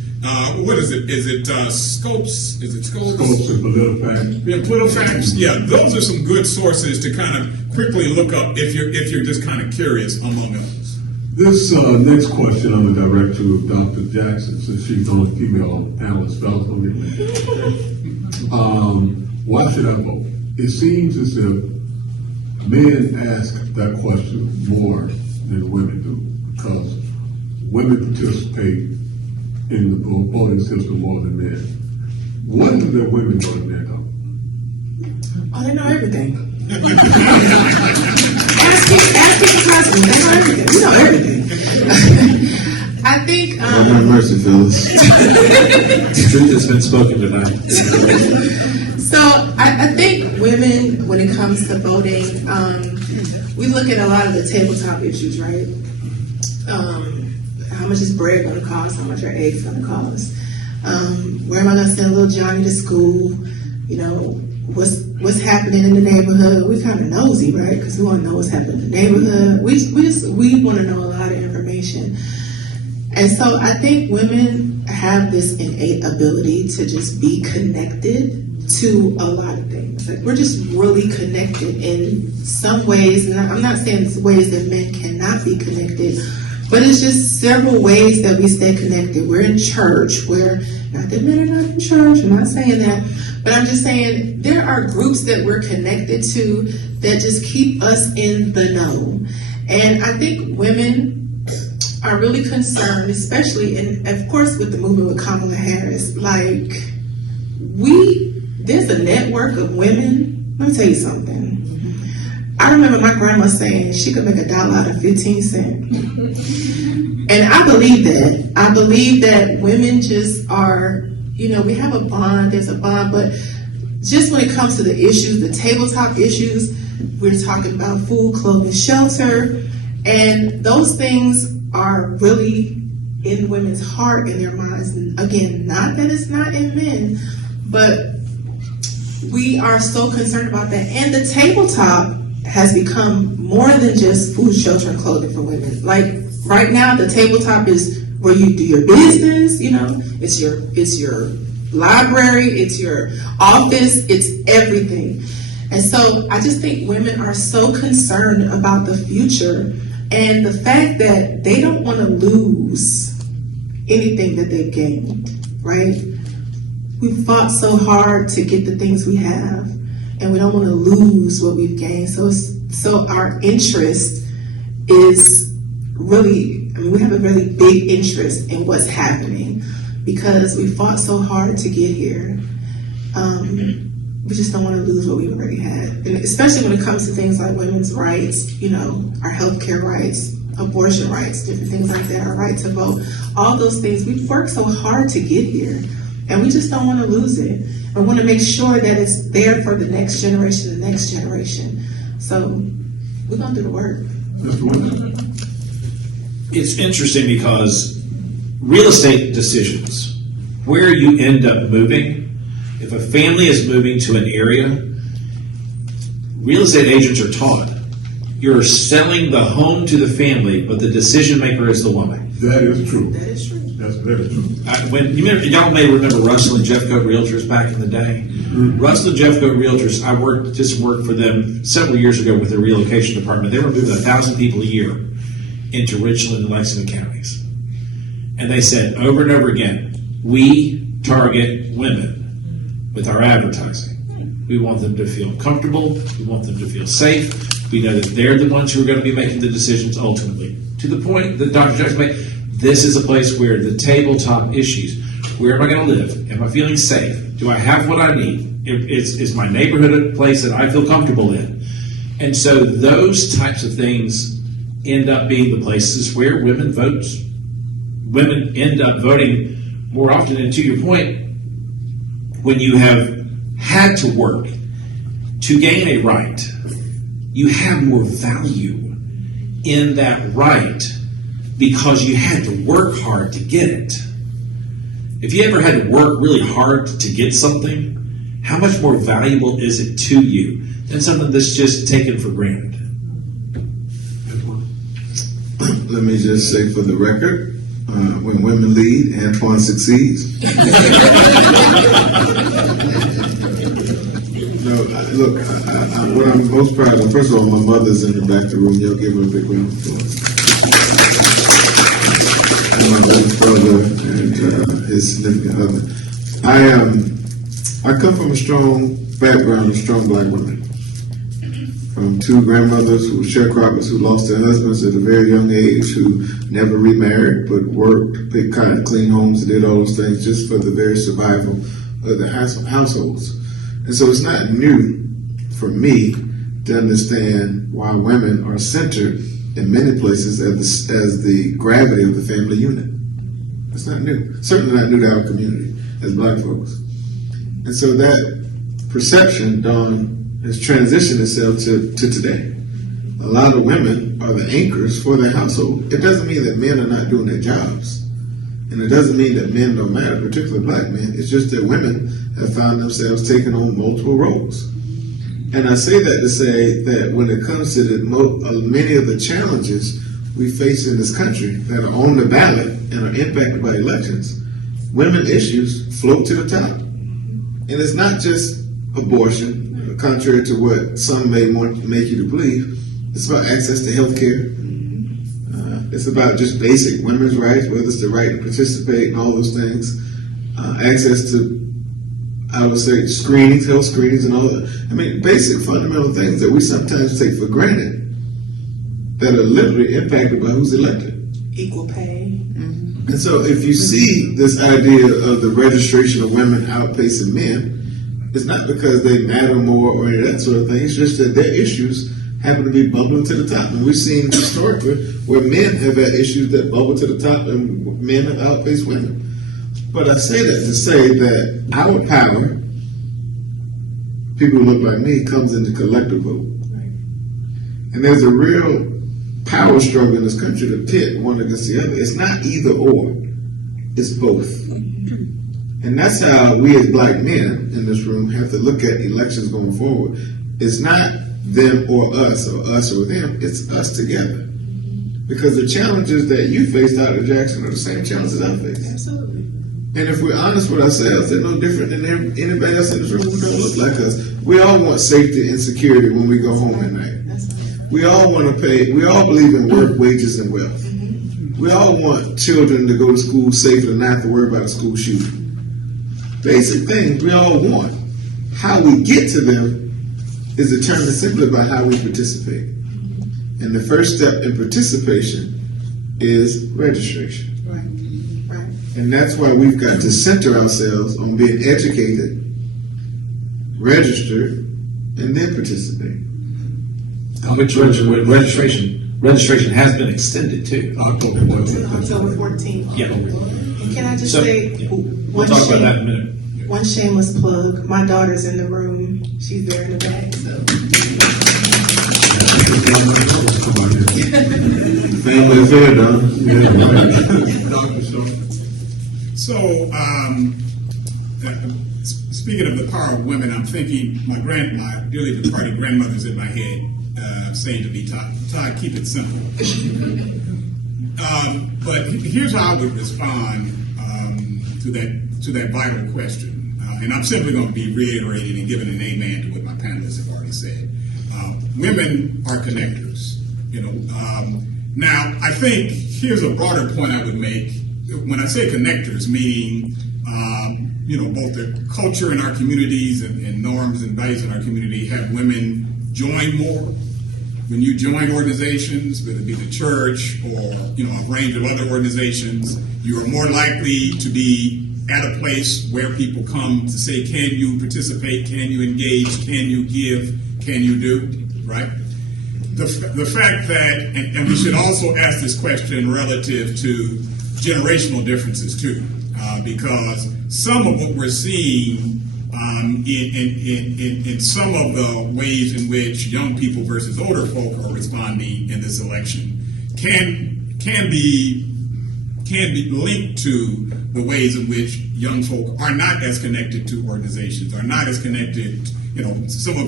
What is it? Is it Scopes? Is it Scopes? Scopes and PolitiFact. Yeah, PolitiFact. Yeah, those are some good sources to kind of quickly look up if you're just kind of curious, among others. This next question I'm the director of Dr. Jackson, since she's the only female panelist fellow for me. Why should I vote? It seems as if men ask that question more than women do, because women participate in the voting system more than men. What do the women know that men don't? Oh, they know everything. ask the president. They know everything. We know everything. I think. Lord have mercy, fellas. The truth has been spoken tonight. So I think women, when it comes to voting, we look at a lot of the tabletop issues, right? How much is bread going to cost? How much are eggs going to cost? Where am I going to send little Johnny to school? What's happening in the neighborhood? We're kind of nosy, right? Because we want to know what's happening in the neighborhood. We want to know a lot of information. And so I think women have this innate ability to just be connected to a lot of things. Like, we're just really connected in some ways, and I'm not saying it's ways that men cannot be connected, but it's just several ways that we stay connected. We're in church, not that men are not in church, I'm not saying that, but I'm just saying there are groups that we're connected to that just keep us in the know. And I think women are really concerned, especially, and of course with the movement with Kamala Harris, like, there's a network of women. Let me tell you something. I remember my grandma saying she could make $1 out of 15 cents. And I believe that. I believe that women just are, we have a bond, there's a bond, but just when it comes to the issues, the tabletop issues, we're talking about food, clothing, shelter, and those things are really in women's heart, in their minds. And again, not that it's not in men, but we are so concerned about that. And the tabletop has become more than just food, shelter, and clothing for women. Like, right now, the tabletop is where you do your business, it's your library, it's your office, it's everything. And so I just think women are so concerned about the future and the fact that they don't want to lose anything that they've gained, right? We fought so hard to get the things we have, and we don't want to lose what we've gained. So our interest is really, we have a really big interest in what's happening because we fought so hard to get here. We just don't want to lose what we already had. And especially when it comes to things like women's rights, our healthcare rights, abortion rights, different things like that, our right to vote, all those things. We've worked so hard to get here, and we just don't want to lose it. We want to make sure that it's there for the next generation, the next generation. So we're going to do the work. It's interesting because real estate decisions, where you end up moving, if a family is moving to an area, real estate agents are taught you're selling the home to the family, but the decision maker is the woman. That is true. That is true. That's very true. Y'all may remember Russell and Jeffcoat Realtors back in the day. Mm-hmm. Russell and Jeffcoat Realtors, I worked for them several years ago with their relocation department. They were moving 1,000 people a year into Richland and Lexington counties. And they said over and over again, we target women with our advertising. We want them to feel comfortable. We want them to feel safe. We know that they're the ones who are going to be making the decisions ultimately. To the point that Dr. Jackson made, this is a place where the tabletop issues, where am I going to live? Am I feeling safe? Do I have what I need? Is my neighborhood a place that I feel comfortable in? And so those types of things end up being the places where women vote. Women end up voting more often. And to your point, when you have had to work to gain a right, you have more value in that right because you had to work hard to get it. If you ever had to work really hard to get something, how much more valuable is it to you than something that's just taken for granted? Let me just say for the record, when women lead, Antoine succeeds. No, look, what I'm most proud of, first of all, my mother's in the back of the room. Y'all give her a big round of applause. And my oldest brother and his significant other. I come from a strong background of strong black women. From two grandmothers who were sharecroppers who lost their husbands at a very young age, who never remarried but worked, picked cotton, cleaned homes, and did all those things just for the very survival of the households. And so it's not new for me to understand why women are centered in many places as the gravity of the family unit. It's not new. Certainly not new to our community as black folks. And so that perception, Dawn, has transitioned itself to today. A lot of women are the anchors for their household. It doesn't mean that men are not doing their jobs. And it doesn't mean that men don't matter, particularly black men. It's just that women have found themselves taking on multiple roles. And I say that to say that when it comes to many of the challenges we face in this country that are on the ballot and are impacted by elections, women issues float to the top. And it's not just abortion, contrary to what some may want to make you to believe. It's about access to health care. It's about just basic women's rights, whether it's the right to participate and all those things. Access to, I would say, screenings, health screenings and all that. I mean, basic fundamental things that we sometimes take for granted that are literally impacted by who's elected. Equal pay. And so if you see this idea of the registration of women outpacing men, it's not because they matter more or any of that sort of thing. It's just that their issues happen to be bubbling to the top. And we've seen historically where men have had issues that bubble to the top and men have outpaced women. But I say that to say that our power, people who look like me, comes in the collective vote. And there's a real power struggle in this country to pit one against the other. It's not either or, it's both. And that's how we as black men in this room have to look at elections going forward. It's not them or us or them, it's us together. Because the challenges that you faced out of Jackson are the same challenges I faced. Absolutely. And if we're honest with ourselves, they're no different than anybody else in this room who don't look like us. We all want safety and security when we go home at night. We all want to pay, we all believe in work, wages, and wealth. We all want children to go to school safe and not have to worry about a school shooting. Basic things we all want. How we get to them is determined simply by how we participate. And the first step in participation is registration. Right. And that's why we've got to center ourselves on being educated, registered, and then participate. Which registration has been extended too. October 14th. Yeah. And can I just say we'll talk about that in a minute. One shameless plug. My daughter's in the room. She's there in the back. Family affair, Don. So, speaking of the power of women, I'm thinking my dearly departed grandmother's in my head, saying to me, Todd, keep it simple. But here's how I would respond to that vital question. And I'm simply going to be reiterating and giving an amen to what my panelists have already said. Women are connectors. Now, I think here's a broader point I would make. When I say connectors, meaning both the culture in our communities and norms and values in our community have women join more. When you join organizations, whether it be the church or a range of other organizations, you are more likely to be at a place where people come to say, can you participate, can you engage, can you give, can you do, right? The fact that, and we should also ask this question relative to generational differences too, because some of what we're seeing in some of the ways in which young people versus older folk are responding in this election can be can be linked to the ways in which young folk are not as connected to organizations, are not as connected. Some of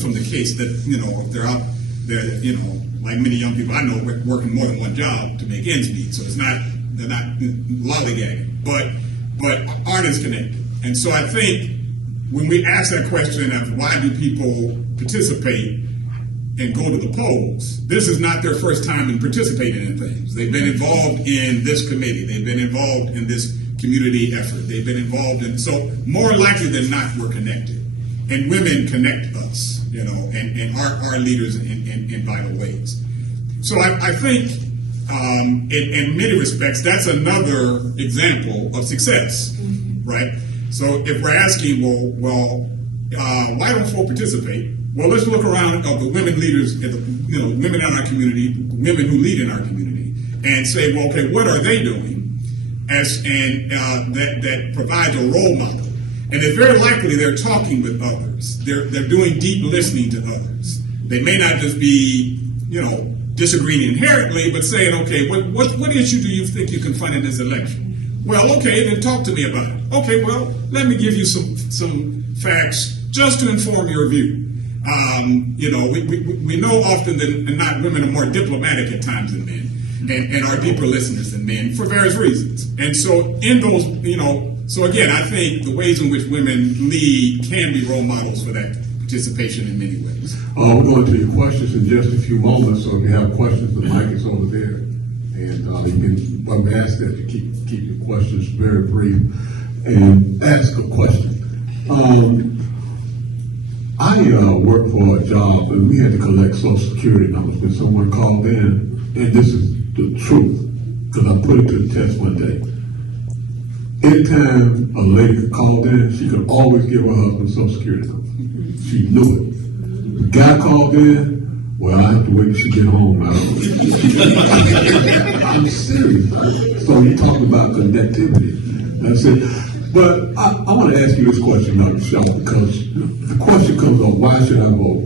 from the case that they're out there, like many young people I know, working more than one job to make ends meet. So they're not lollygagging, but aren't as connected. And so I think when we ask that question of why do people participate and go to the polls, this is not their first time in participating in things. They've been involved in this committee. They've been involved in this community effort. They've been involved in, so more likely than not, we're connected. And women connect us, and our leaders in vital ways. So I think, in many respects, that's another example of success, right? So if we're asking, well, why don't folk participate? Well, let's look around of the women leaders, women in our community, women who lead in our community, and say, well, okay, what are they doing that provides a role model? And it's very likely they're talking with others. They're doing deep listening to others. They may not just be, disagreeing inherently, but saying, okay, what issue do you think you confront in this election? Well, okay, then talk to me about it. Okay, well, let me give you some facts just to inform your view. We know often that not women are more diplomatic at times than men, and are deeper listeners than men for various reasons. And so in those, so again, I think the ways in which women lead can be role models for that participation in many ways. We're going to your questions in just a few moments, so if you have questions, the mic is over there. And I'm asked that you keep your questions very brief and ask a question. I worked for a job and we had to collect Social Security numbers when someone called in, and this is the truth, because I put it to the test one day. Anytime a lady called in, she could always give her husband Social Security number. She knew it. The guy called in, well, I have to wait till she get home. I'm serious. So you talking about connectivity. I said, but I want to ask you this question, Dr. Shaw, because the question comes on why should I vote?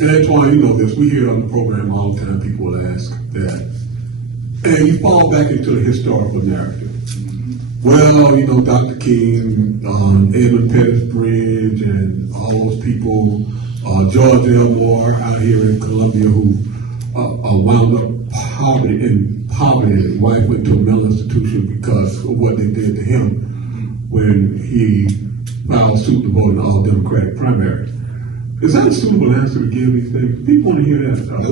And Antoine, you know this, we hear on the program all the time, people will ask that. And you fall back into the historical narrative. Well, Dr. King, Edmund Pettus Bridge, and all those people, George Elmore out here in Columbia who wound up poverty. His wife went to a mental institution because of what they did to him when he filed suit to vote in all Democratic primaries. Is that a suitable answer to give these things? People want to hear that stuff.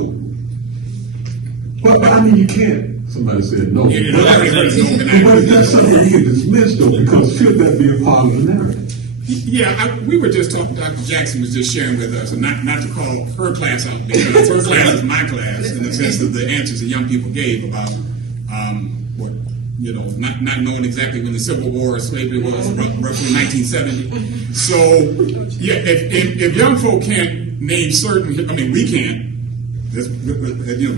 But you can't. Somebody said no. But that's something you can dismiss, though, because should that be a part of the narrative? Yeah, we were just talking, Dr. Jackson was just sharing with us, and not to call her class out there, but her class is my class, in the sense of the answers that young people gave about not knowing exactly when the Civil War or slavery was, roughly 1970. So, yeah, if young folk can't name certain, we can't,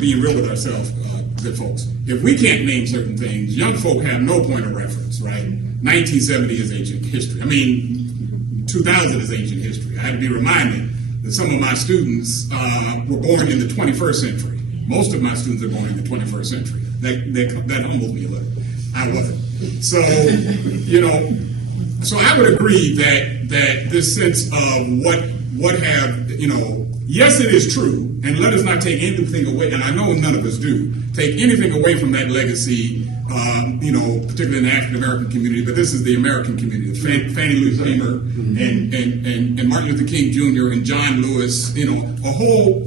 being real with ourselves, good folks. If we can't name certain things, young folk have no point of reference, right? 1970 is ancient history. 2000 is ancient history. I had to be reminded that some of my students were born in the 21st century. Most of my students are born in the 21st century. That humbled me a little. I wasn't. So, so I would agree that this sense of what have, yes, it is true, and let us not take anything away, and I know none of us do, take anything away from that legacy, particularly in the African American community, but this is the American community. Fannie Lou Hamer and Martin Luther King Jr. and John Lewis, a whole,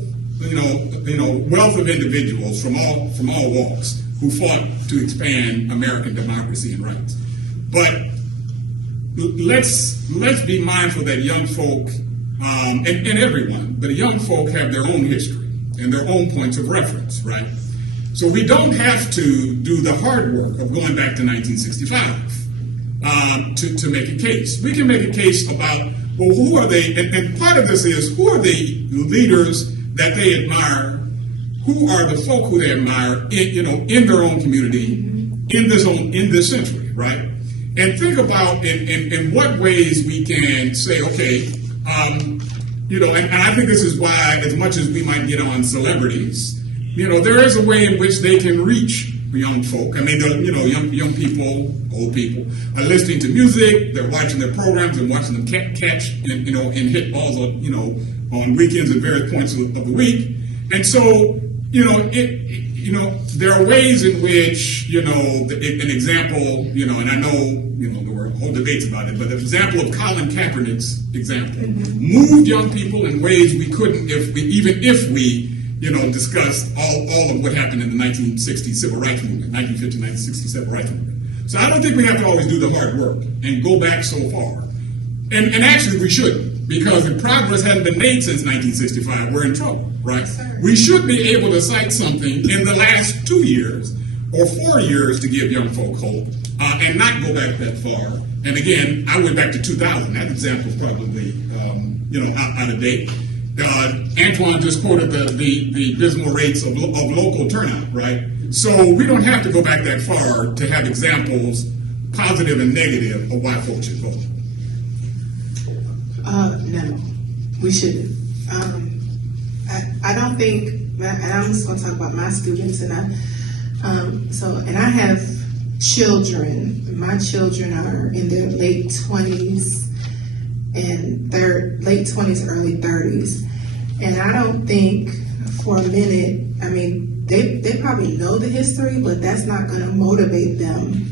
wealth of individuals from all walks who fought to expand American democracy and rights. But let's be mindful that young folk, and everyone, but young folk have their own history and their own points of reference, right? So we don't have to do the hard work of going back to 1965 to make a case. We can make a case about, well, who are they? And part of this is, who are the leaders that they admire? Who are the folk who they admire in their own community, in this century, right? And think about in what ways we can say, okay, and I think this is why, as much as we might get on celebrities, there is a way in which they can reach young folk. I mean, young people, old people, are listening to music. They're watching their programs and watching them catch, and hit balls, on weekends and various points of the week. And so, there are ways in which, an example, and I know, there were whole debates about it, but the example of Colin Kaepernick's example moved young people in ways we couldn't if we discussed all of what happened in the 1960 civil rights movement, 1950-1960 civil rights movement. So I don't think we have to always do the hard work and go back so far. And actually we shouldn't, because if progress hadn't been made since 1965, we're in trouble, right? We should be able to cite something in the last 2 years or 4 years to give young folk hope, and not go back that far. And again, I went back to 2000. That example is probably, out of date. Antoine just quoted the dismal rates of local turnout, right? So we don't have to go back that far to have examples, positive and negative, of why folks should vote. No, we shouldn't. I don't think, and I'm just going to talk about my students, and I have children. My children are in their late 20s and late 20s, early 30s. And I don't think for a minute, I mean, they probably know the history, but that's not going to motivate them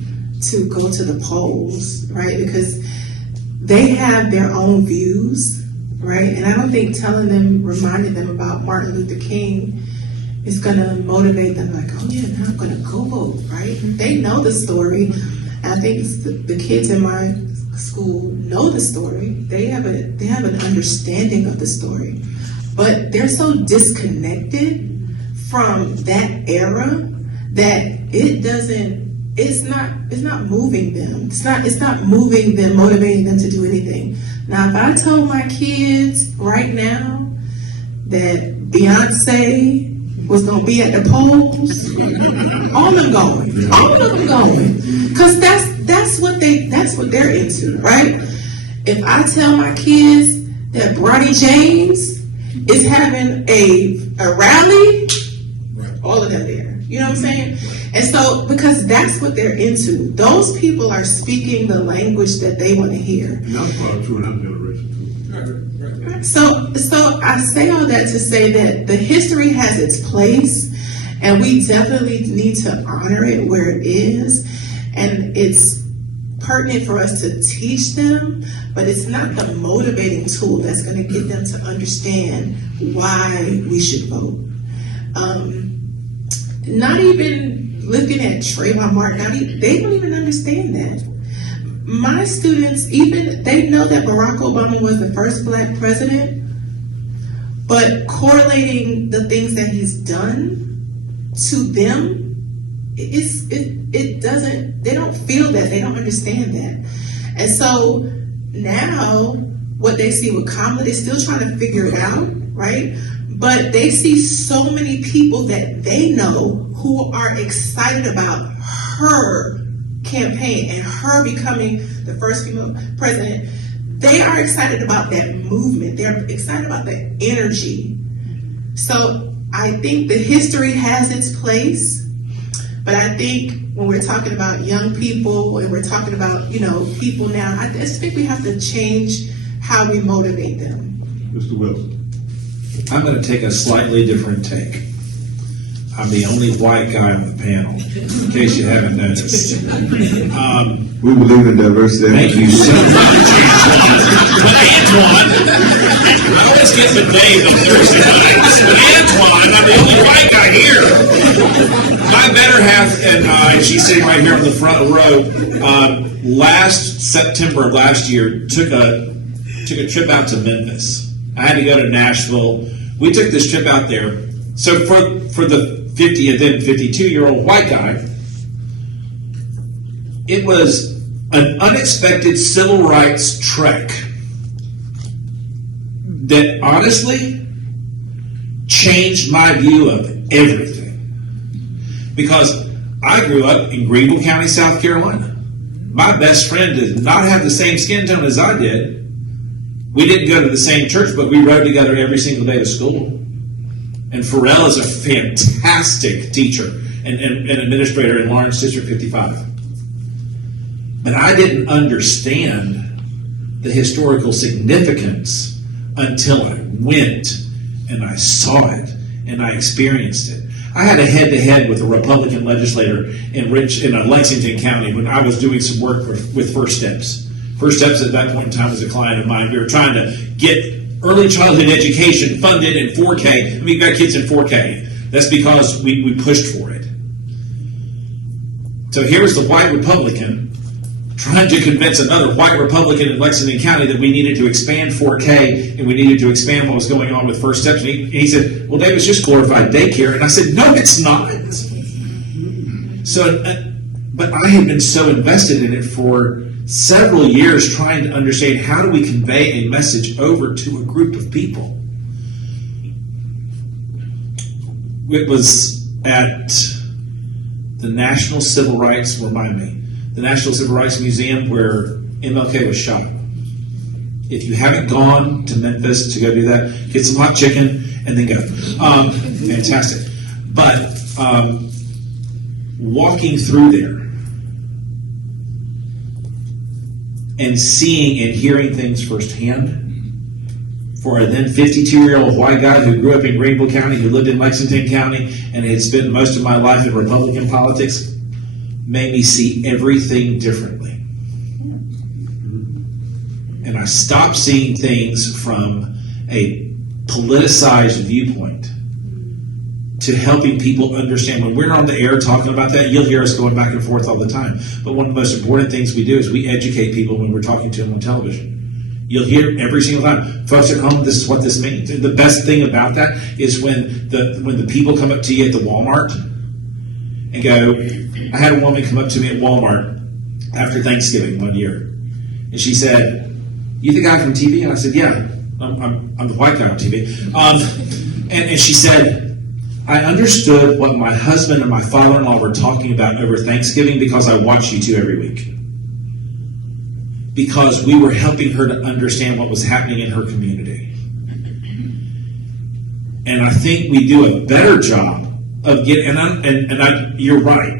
to go to the polls, right? Because they have their own views, right? And I don't think reminding them about Martin Luther King is going to motivate them like, oh yeah, now I'm going to go vote, right? They know the story. I think the kids in my school know the story. They have an understanding of the story, but they're so disconnected from that era that it's not moving them. It's not moving them, motivating them to do anything. Now, if I told my kids right now that Beyonce was going to be at the polls, all of them going, because that's what they're into, right? If I tell my kids that Bronny James is having a rally, all of them there. You know what I'm saying? And so, because that's what they're into. Those people are speaking the language that they want to hear. And that's probably true in that generation too. So I say all that to say that the history has its place, and we definitely need to honor it where it is. And it's pertinent for us to teach them, but it's not the motivating tool that's going to get them to understand why we should vote. Not even looking at Trayvon Martin, they don't even understand that. My students, they know that Barack Obama was the first Black president, but correlating the things that he's done to them, they don't feel that, they don't understand that. And so now, what they see with Kamala, they're still trying to figure it out, right? But they see so many people that they know who are excited about her campaign and her becoming the first female president. They are excited about that movement. They're excited about that energy. So I think the history has its place, but I think when we're talking about young people and we're talking about, people now, I just think we have to change how we motivate them. Mr. Wilson. I'm going to take a slightly different take. I'm the only white guy on the panel, in case you haven't noticed. We believe in diversity. Thank you so much. But Antoine, I always get the Dave on Thursday nights. But Antoine, I'm the only white guy here. My better half, and she's sitting right here on the front row, last September of last year, took a trip out to Memphis. I had to go to Nashville. We took this trip out there. So for the 50 and then 52-year-old white guy, it was an unexpected civil rights trek that honestly changed my view of everything. Because I grew up in Greenville County, South Carolina. My best friend did not have the same skin tone as I did. We didn't go to the same church, but we rode together every single day to school. And Pharrell is a fantastic teacher. and administrator in Lawrence District 55. But I didn't understand the historical significance until I went and I saw it and I experienced it. I had a head-to-head with a Republican legislator in Lexington County when I was doing some work with First Steps. First Steps at that point in time was a client of mine. We were trying to get early childhood education funded in 4K. We've got kids in 4K. That's because we pushed for it. So here was the white Republican trying to convince another white Republican in Lexington County that we needed to expand 4K and we needed to expand what was going on with First Steps. And he said, well, Dave, it's just glorified daycare. And I said, no, it's not. So, but I had been so invested in it for several years trying to understand how do we convey a message over to a group of people. It was at the National Civil Rights, remind me, the National Civil Rights Museum where MLK was shot. If you haven't gone to Memphis to go do that, get some hot chicken and then go. Fantastic. But walking through there and seeing and hearing things firsthand for a then 52-year-old white guy who grew up in Greenville County, who lived in Lexington County, and had spent most of my life in Republican politics, made me see everything differently. And I stopped seeing things from a politicized viewpoint to helping people understand. When we're on the air talking about that, you'll hear us going back and forth all the time. But one of the most important things we do is we educate people when we're talking to them on television. You'll hear every single time, folks at home, this is what this means. And the best thing about that is when the people come up to you at the Walmart and go, I had a woman come up to me at Walmart after Thanksgiving one year. And she said, you the guy from TV? And I said, yeah, I'm the white guy on TV. And she said, I understood what my husband and my father-in-law were talking about over Thanksgiving because I watch you two every week. Because we were helping her to understand what was happening in her community. And I think we do a better job of getting, you're right.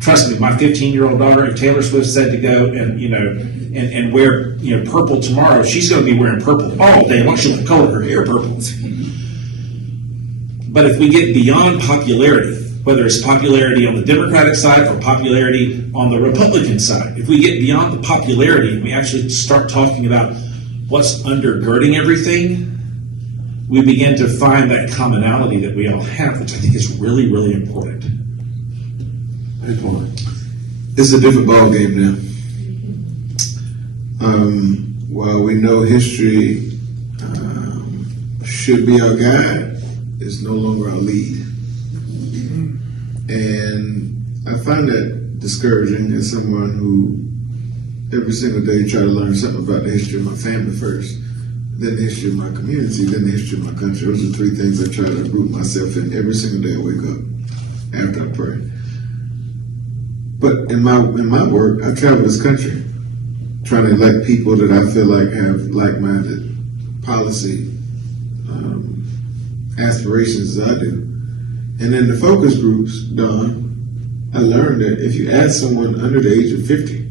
Trust me, my 15-year-old daughter, if Taylor Swift said to go and wear purple tomorrow, she's going to be wearing purple all day long. She'll color her hair purple. But if we get beyond popularity, whether it's popularity on the Democratic side or popularity on the Republican side, if we get beyond the popularity and we actually start talking about what's undergirding everything, we begin to find that commonality that we all have, which I think is really, really important. It's a different ball game now. While we know history should be our guide, it's no longer our lead. And I find that discouraging as someone who every single day try to learn something about the history of my family first, then the history of my community, then the history of my country. Those are three things I try to group myself in every single day I wake up after I pray. But in my work, I travel this country trying to elect people that I feel like have like-minded policy aspirations as I do. And in the focus groups, Don, I learned that if you ask someone under the age of 50,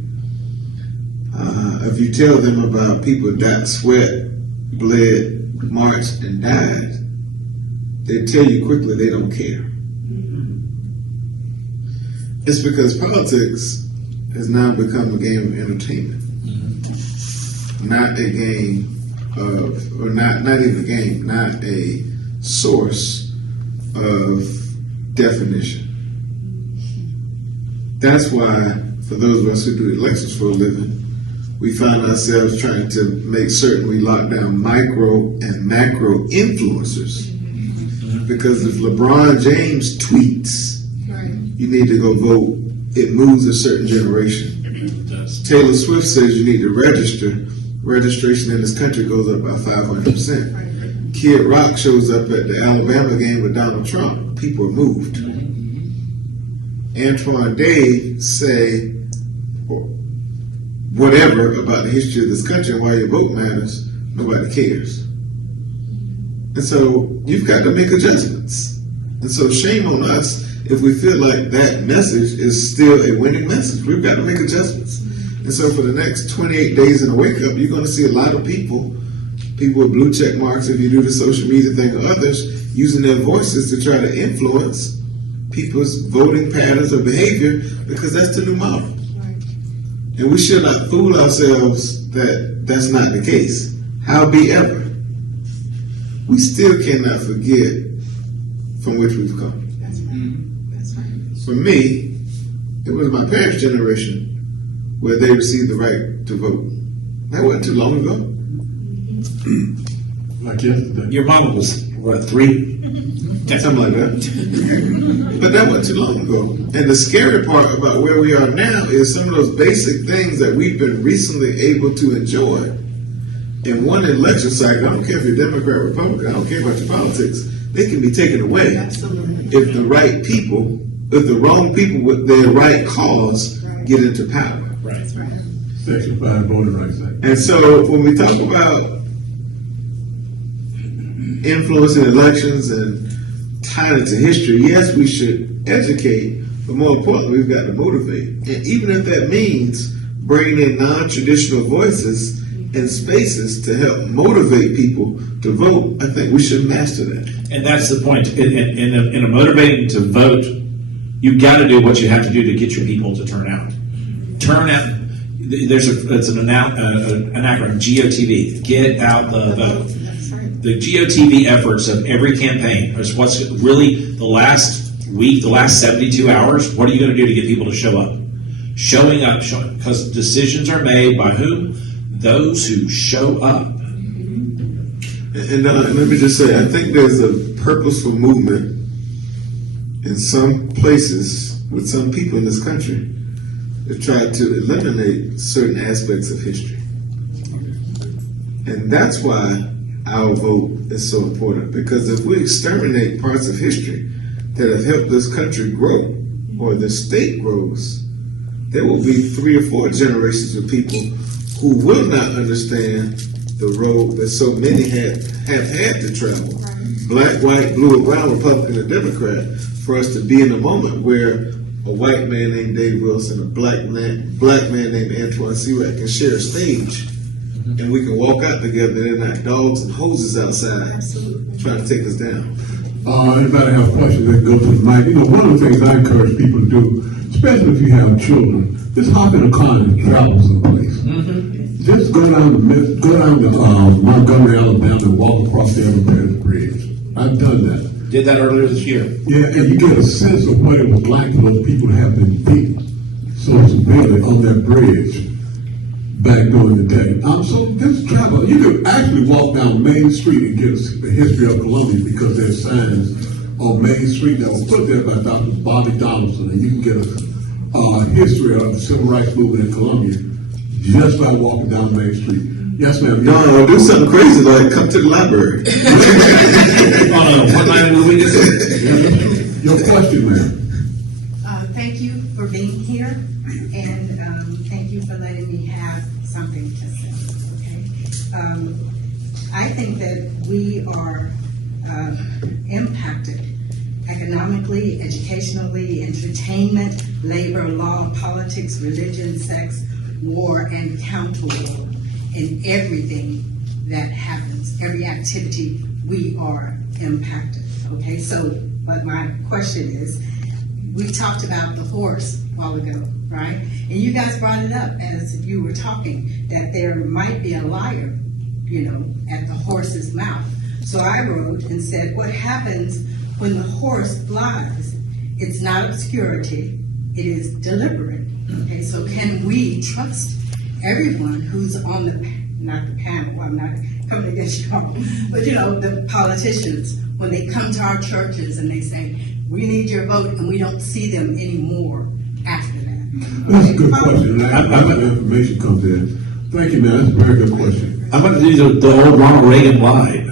if you tell them about people that sweat, bled, marched, and died, they tell you quickly they don't care. It's because politics has now become a game of entertainment, not a game of, or not even a game, not a source of definition. That's why, for those of us who do elections for a living, we find ourselves trying to make certain we lock down micro and macro influencers. Because if LeBron James tweets, you need to go vote, it moves a certain generation. Taylor Swift says you need to register. Registration in this country goes up by 500%. Kid Rock shows up at the Alabama game with Donald Trump. People are moved. Antoine Dave say whatever about the history of this country and why your vote matters, nobody cares. And so you've got to make adjustments. And so shame on us if we feel like that message is still a winning message. We've got to make adjustments. And so for the next 28 days in the wake up, you're going to see a lot of people with blue check marks, if you do the social media thing, or others, using their voices to try to influence people's voting patterns or behavior, because that's the new model. And we should not fool ourselves that that's not the case. Howbeit, we still cannot forget from which we've come. That's right. For me, it was my parents' generation where they received the right to vote. That wasn't too long ago. Like yesterday. Your mom was, what, 3? Something like that. But that wasn't too long ago. And the scary part about where we are now is some of those basic things that we've been recently able to enjoy in one election cycle. I don't care if you're Democrat or Republican, I don't care about your politics. They can be taken away if the right people, if the wrong people with their right cause get into power. Right. Section 5 Voting Rights Act. And so when we talk about influencing elections and tying it to history, yes, we should educate, but more importantly, we've got to motivate. And even if that means bringing in non-traditional voices and spaces to help motivate people to vote, I think we should master that. And that's the point. In a motivating to vote, you've got to do what you have to do to get your people to turn out. Turn out. It's an acronym, GOTV. Get out the vote. The GOTV efforts of every campaign is what's really the last week, the last 72 hours. What are you going to do to get people to show up? Showing up, because decisions are made by whom? Those who show up. And let me just say, I think there's a purposeful movement in some places with some people in this country to try to eliminate certain aspects of history. And that's why our vote is so important, because if we exterminate parts of history that have helped this country grow, or the state grows, there will be 3 or 4 generations of people who will not understand the road that so many have had to travel, black, white, blue, or brown, Republican, or Democrat, for us to be in a moment where a white man named Dave Wilson, a black man named Antoine Civic can share a stage, and we can walk out together. They're not dogs and hoses outside trying to take us down. Anybody have questions, they go to the mic. You know, one of the things I encourage people to do, especially if you have children, is hop in a car and travel someplace. Just go down to Montgomery, Alabama, and walk across the Everett Bridge. I've done that. Did that earlier this year. Yeah, and you get a sense of what it was like for those people to have been beat so severely on that bridge back during the day. So just travel. You could actually walk down Main Street and get the history of Columbia, because there's signs on Main Street that were put there by Dr. Bobby Donaldson, and you can get a history of the civil rights movement in Columbia just by walking down Main Street. Yes, ma'am. No, I'll do something crazy like come to the library. What night of the week is it? Your question, ma'am. Thank you for being here, and thank you for letting me have something to say. Okay? I think that we are impacted economically, educationally, entertainment, labor, law, politics, religion, sex, war, and counter-war. In everything that happens, every activity, we are impacted. Okay, so, but my question is, we talked about the horse a while ago, right? And you guys brought it up as you were talking, that there might be a liar, at the horse's mouth. So I wrote and said, what happens when the horse flies? It's not obscurity, it is deliberate. Okay, so can we trust everyone who's on not the panel, I'm not coming against y'all, but the politicians, when they come to our churches and they say, we need your vote, and we don't see them anymore after that. That's a good question. That's where the information comes in. Thank you, man. That's a very good question. I'm going to do the old Ronald Reagan line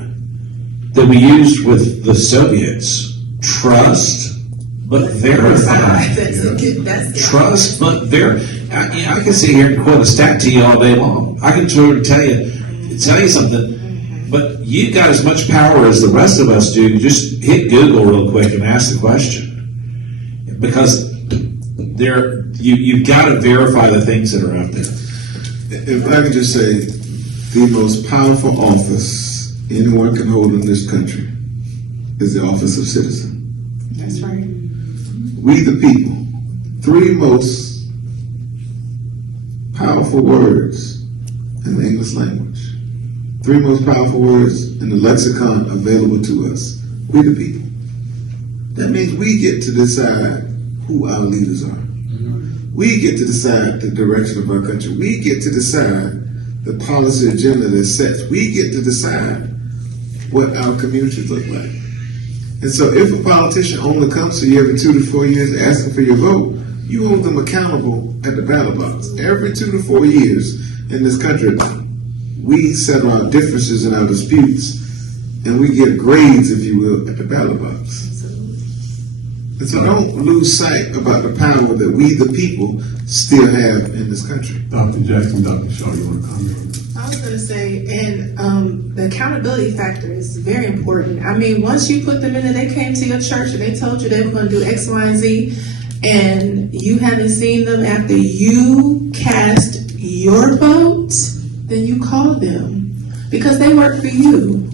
that we used with the Soviets. Trust, but verify. Trust, but verify. I can sit here and quote a stat to you all day long. I can tell you something. But you've got as much power as the rest of us do. Just hit Google real quick and ask the question, because you've got to verify the things that are out there. If I could just say, the most powerful office anyone can hold in this country is the office of citizen. That's right. We the people. 3 most powerful words in the English language. 3 most powerful words in the lexicon available to us. We the people. That means we get to decide who our leaders are. We get to decide the direction of our country. We get to decide the policy agenda that's set. We get to decide what our communities look like. And so if a politician only comes to you every 2 to 4 years asking for your vote, you hold them accountable at the ballot box. Every 2 to 4 years in this country, we settle our differences and our disputes, and we get grades, if you will, at the ballot box. And so don't lose sight about the power that we, the people, still have in this country. Dr. Jackson, Dr. Shaw, you want to comment? I was going to say, and the accountability factor is very important. I mean, once you put them in and they came to your church and they told you they were going to do X, Y, and Z, and you haven't seen them after you cast your vote, then you call them because they work for you.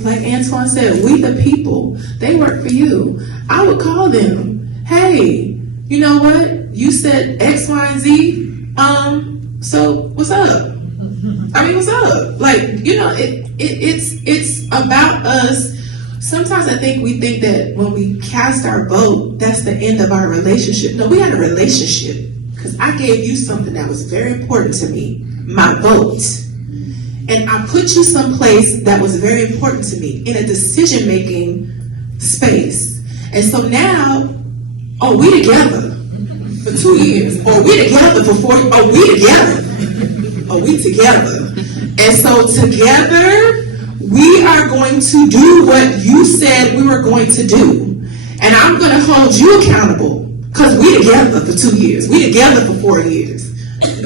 Like Antoine said, we the people, they work for you. I would call them, hey, you know what? You said X, Y, and Z. So what's up? I mean, what's up? Like, you know, it's about us. Sometimes I think we think that when we cast our vote, that's the end of our relationship. No, we had a relationship because I gave you something that was very important to me, my vote. And I put you someplace that was very important to me in a decision-making space. And so now, oh, we together for 2 years. Or we together for 4 years. Oh, we together. Oh, we together. And so together, we are going to do what you said we were going to do. And I'm going to hold you accountable because we together for 2 years. We together for 4 years.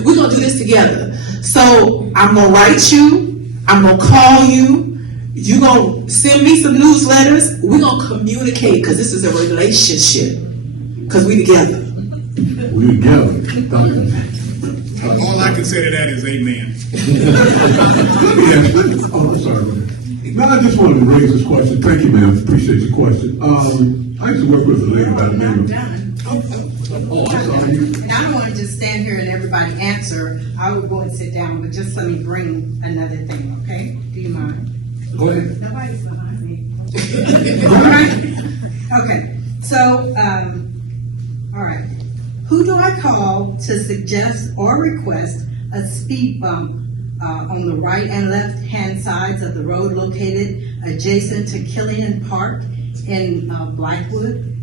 We're going to do this together. So I'm going to write you. I'm going to call you. You're going to send me some newsletters. We're going to communicate because this is a relationship. Because we together. We together. All I can say to that is amen. Oh, I'm sorry. No, I just wanted to raise this question. Thank you, ma'am. Appreciate your question. I used to work with a lady by the name of... Oh, I'm sorry. And I don't want to just stand here and everybody answer. I would go and sit down, but just let me bring another thing, okay? Do you mind? Go ahead. Nobody's behind me. All right. Okay. So, all right. Who do I call to suggest or request a speed bump on the right and left hand sides of the road located adjacent to Killian Park in Blackwood?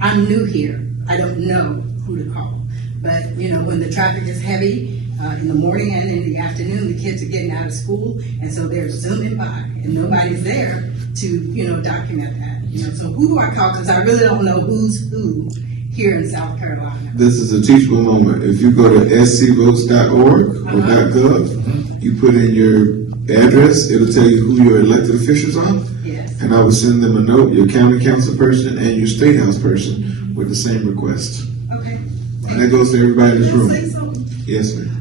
I'm new here. I don't know who to call. But, you know, when the traffic is heavy in the morning and in the afternoon, the kids are getting out of school, and so they're zooming by, and nobody's there to, you know, document that. You know, so who do I call? Because I really don't know who's who here in South Carolina. This is a teachable moment. If you go to scvotes.org or .gov, you put in your address, it'll tell you who your elected officials are. Yes. And I will send them a note, your county council person and your state house person, with the same request. Okay. And that goes to everybody in this Can I room. say something? Yes, ma'am.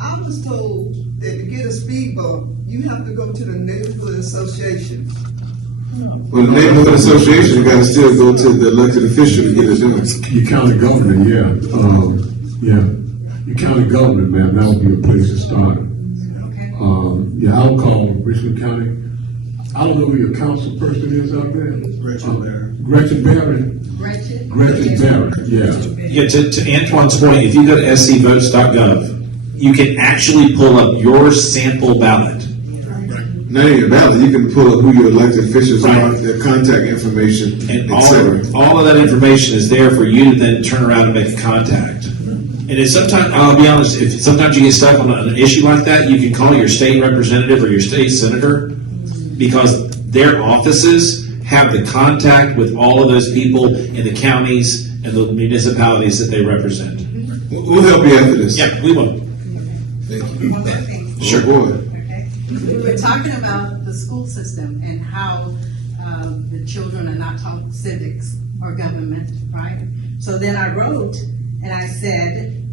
I was told that to get a speed bump, you have to go to the neighborhood association. Well, the neighborhood association got to still go to the elected official to get it done. Your county government, yeah. Your county government, man, that would be a place to start. Yeah, I'll call Richland County. I don't know who your council person is out there. Gretchen Barrett. Gretchen Barrett. Gretchen Barrett, yeah. Yeah, to Antoine's point, if you go to scvotes.gov, you can actually pull up your sample ballot. Not even your ballot, you can pull up who your elected officials are, Right. their contact information, And etc. all of that information is there for you to then turn around and make a contact. And it's sometimes, I'll be honest, if sometimes you get stuck on an issue like that, you can call your state representative or your state senator, because their offices have the contact with all of those people in the counties and the municipalities that they represent. We'll help you after this. Yeah, we will. Sure. Oh, boy. We're talking about the school system and how the children are not taught civics or government, right? So then I wrote and I said,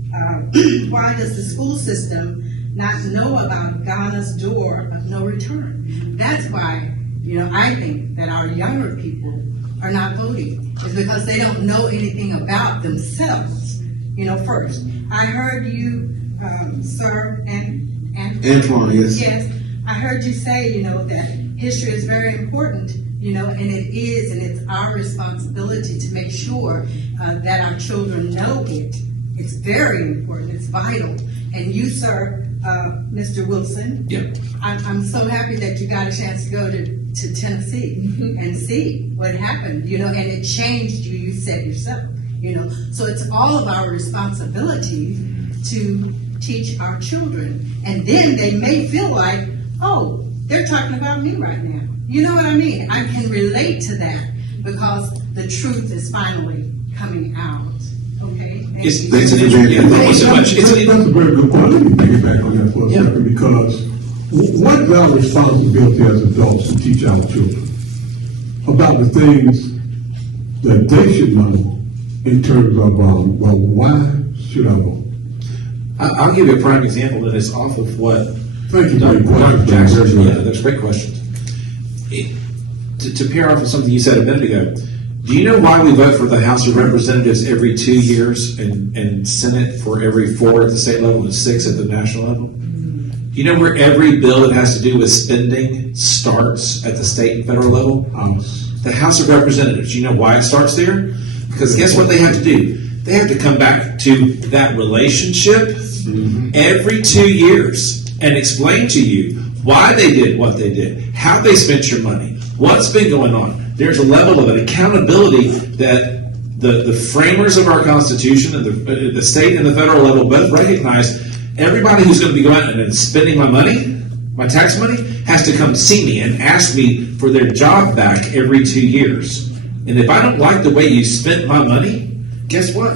why does the school system not know about Ghana's door of no return? That's why, I think that our younger people are not voting. It's because they don't know anything about themselves, first. I heard you, sir, and Antoine, yes. Yes, I heard you say, that history is very important, and it is, and it's our responsibility to make sure that our children know it. It's very important, it's vital. And you, sir, Mr. Wilson, Yep. I'm so happy that you got a chance to go to Tennessee and see what happened, and it changed you, you said yourself, So it's all of our responsibility to teach our children. And then they may feel like, oh, they're talking about me right now. You know what I mean? I can relate to that because the truth is finally coming out. Okay? Thank you. Thank you so much. That's a very good point. Let me piggyback on that for a second, because what is our responsibility as adults to teach our children about the things that they should know in terms of, why should I vote? I'll give you a prime example that is off of what Thank you for your Dr. question. Jackson. Yeah, that's great questions. To pair off of something you said a minute ago, do you know why we vote for the House of Representatives every 2 years and Senate for every 4 at the state level and 6 at the national level? Do you know where every bill that has to do with spending starts at the state and federal level? The House of Representatives. Do you know why it starts there? Because guess what they have to do? They have to come back to that relationship every 2 years and explain to you why they did what they did, how they spent your money, what's been going on. There's a level of an accountability that the framers of our Constitution and the state and the federal level both recognize. Everybody who's going to be going out and spending my money, my tax money, has to come see me and ask me for their job back every 2 years. And if I don't like the way you spent my money, guess what?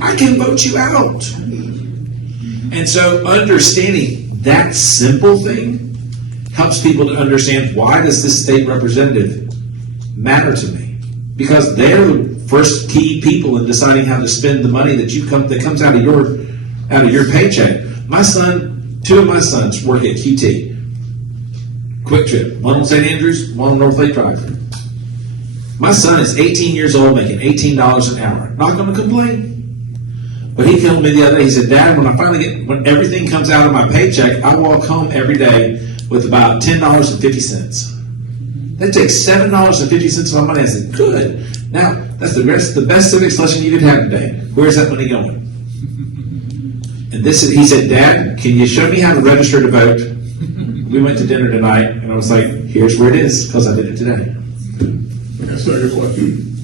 I can vote you out. And so understanding that simple thing helps people to understand, why does this state representative matter to me? Because they're the first key people in deciding how to spend the money that comes out of your paycheck. My son, 2 of my sons work at QT. Quick Trip. One on St. Andrews, one on North Lake Drive. My son is 18 years old, making $18 an hour. Not going to complain. But he told me the other day, he said, Dad, when everything comes out of my paycheck, I walk home every day with about $10.50. That takes $7.50 of my money. I said, good. Now, that's the best civics lesson you could have today. Where's that money going? And he said, Dad, can you show me how to register to vote? We went to dinner tonight, and I was like, here's where it is, because I did it today. Yes, sir, your question.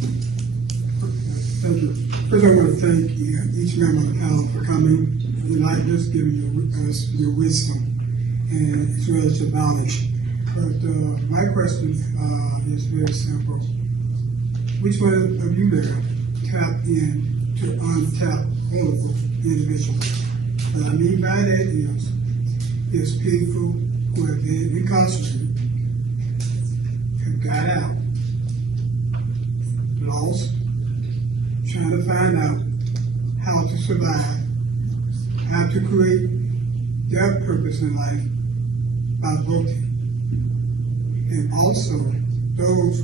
Thank you. First, I want to thank each member of the panel for coming. We're not just giving us your wisdom and as well as your knowledge. But my question is very simple. Which one of you there tap in to untap all of those individuals? What I mean by that is people who have been incarcerated, have got out, lost, trying to find out how to survive, how to create their purpose in life by voting. And also those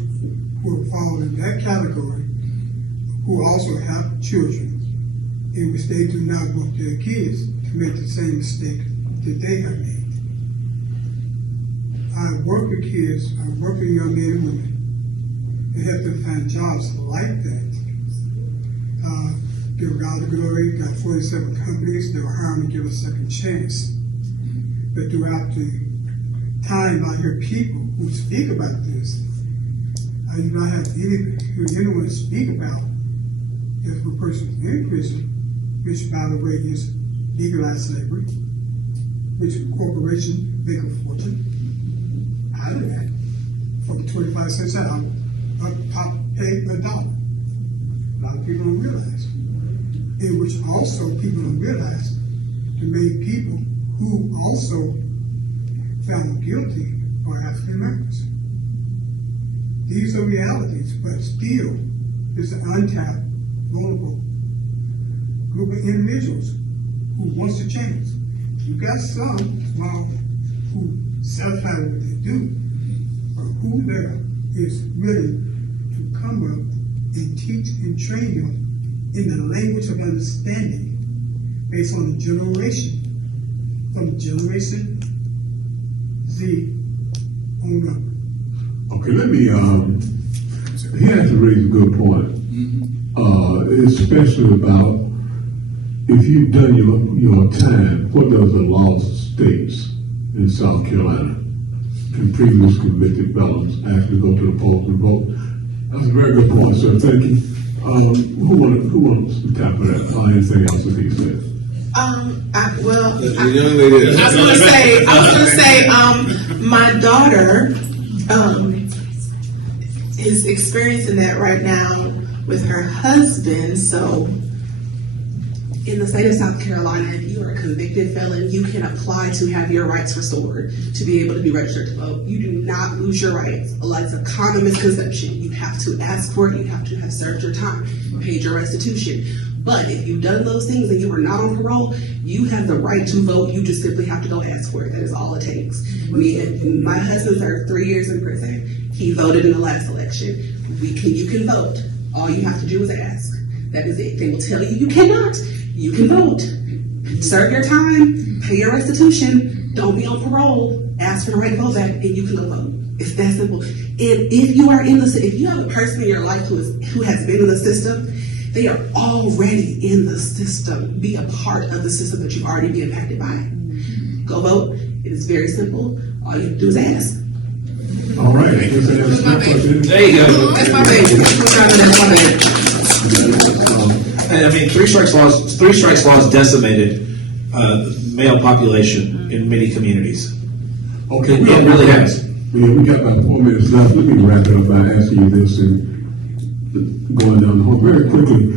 who fall in that category who also have children in which they do not want their kids to make the same mistake that they have made. I work with kids, I work with young men and women, and help them find jobs like that. Give God the glory, got 47 companies that were hiring to give a second chance. But throughout the time I hear people who speak about this, I do not have anyone speak about if a person is in prison, which by the way is legalized slavery, which corporations make a fortune out of that. For 25 cents an hour, top paid $1. A lot of people don't realize. In which also people don't realize the main people who also found guilty for African Americans. These are realities, but still, there's an untapped, vulnerable group of individuals who wants to change. You got some who satisfied with what they do, but who there is willing to come up and teach and train them in the language of understanding based on the generation, from Generation Z on up. Okay, let me, he has to raise a good point, especially about if you've done your time, what does the law states in South Carolina? Can previous convicted felons actually go to the polls and vote? That's a very good point, sir. Thank you. Who wants to tap for that? Anything else that he said? The young lady. I was gonna say, my daughter, is experiencing that right now with her husband. So, in the state of South Carolina, if you are a convicted felon, you can apply to have your rights restored, to be able to be registered to vote. You do not lose your rights. It's a common misconception. You have to ask for it. You have to have served your time, paid your restitution. But if you've done those things and you are not on parole, you have the right to vote. You just simply have to go ask for it. That is all it takes. My husband served 3 years in prison. He voted in the last election. You can vote. All you have to do is ask. That is it. They will tell you you cannot. You can vote. Serve your time. Pay your restitution. Don't be on parole. Ask for the right to vote back, and you can go vote. It's that simple. And if you are if you have a person in your life who has been in the system, they are already in the system. Be a part of the system that you've already been impacted by. Go vote. It is very simple. All you have to do is ask. All right. There you go. That's my baby. That's my baby. I mean, three strikes laws decimated the male population in many communities. Okay, It really has. Yeah, we got about 4 minutes left. Let me wrap it up by asking you this and going down the hall very quickly.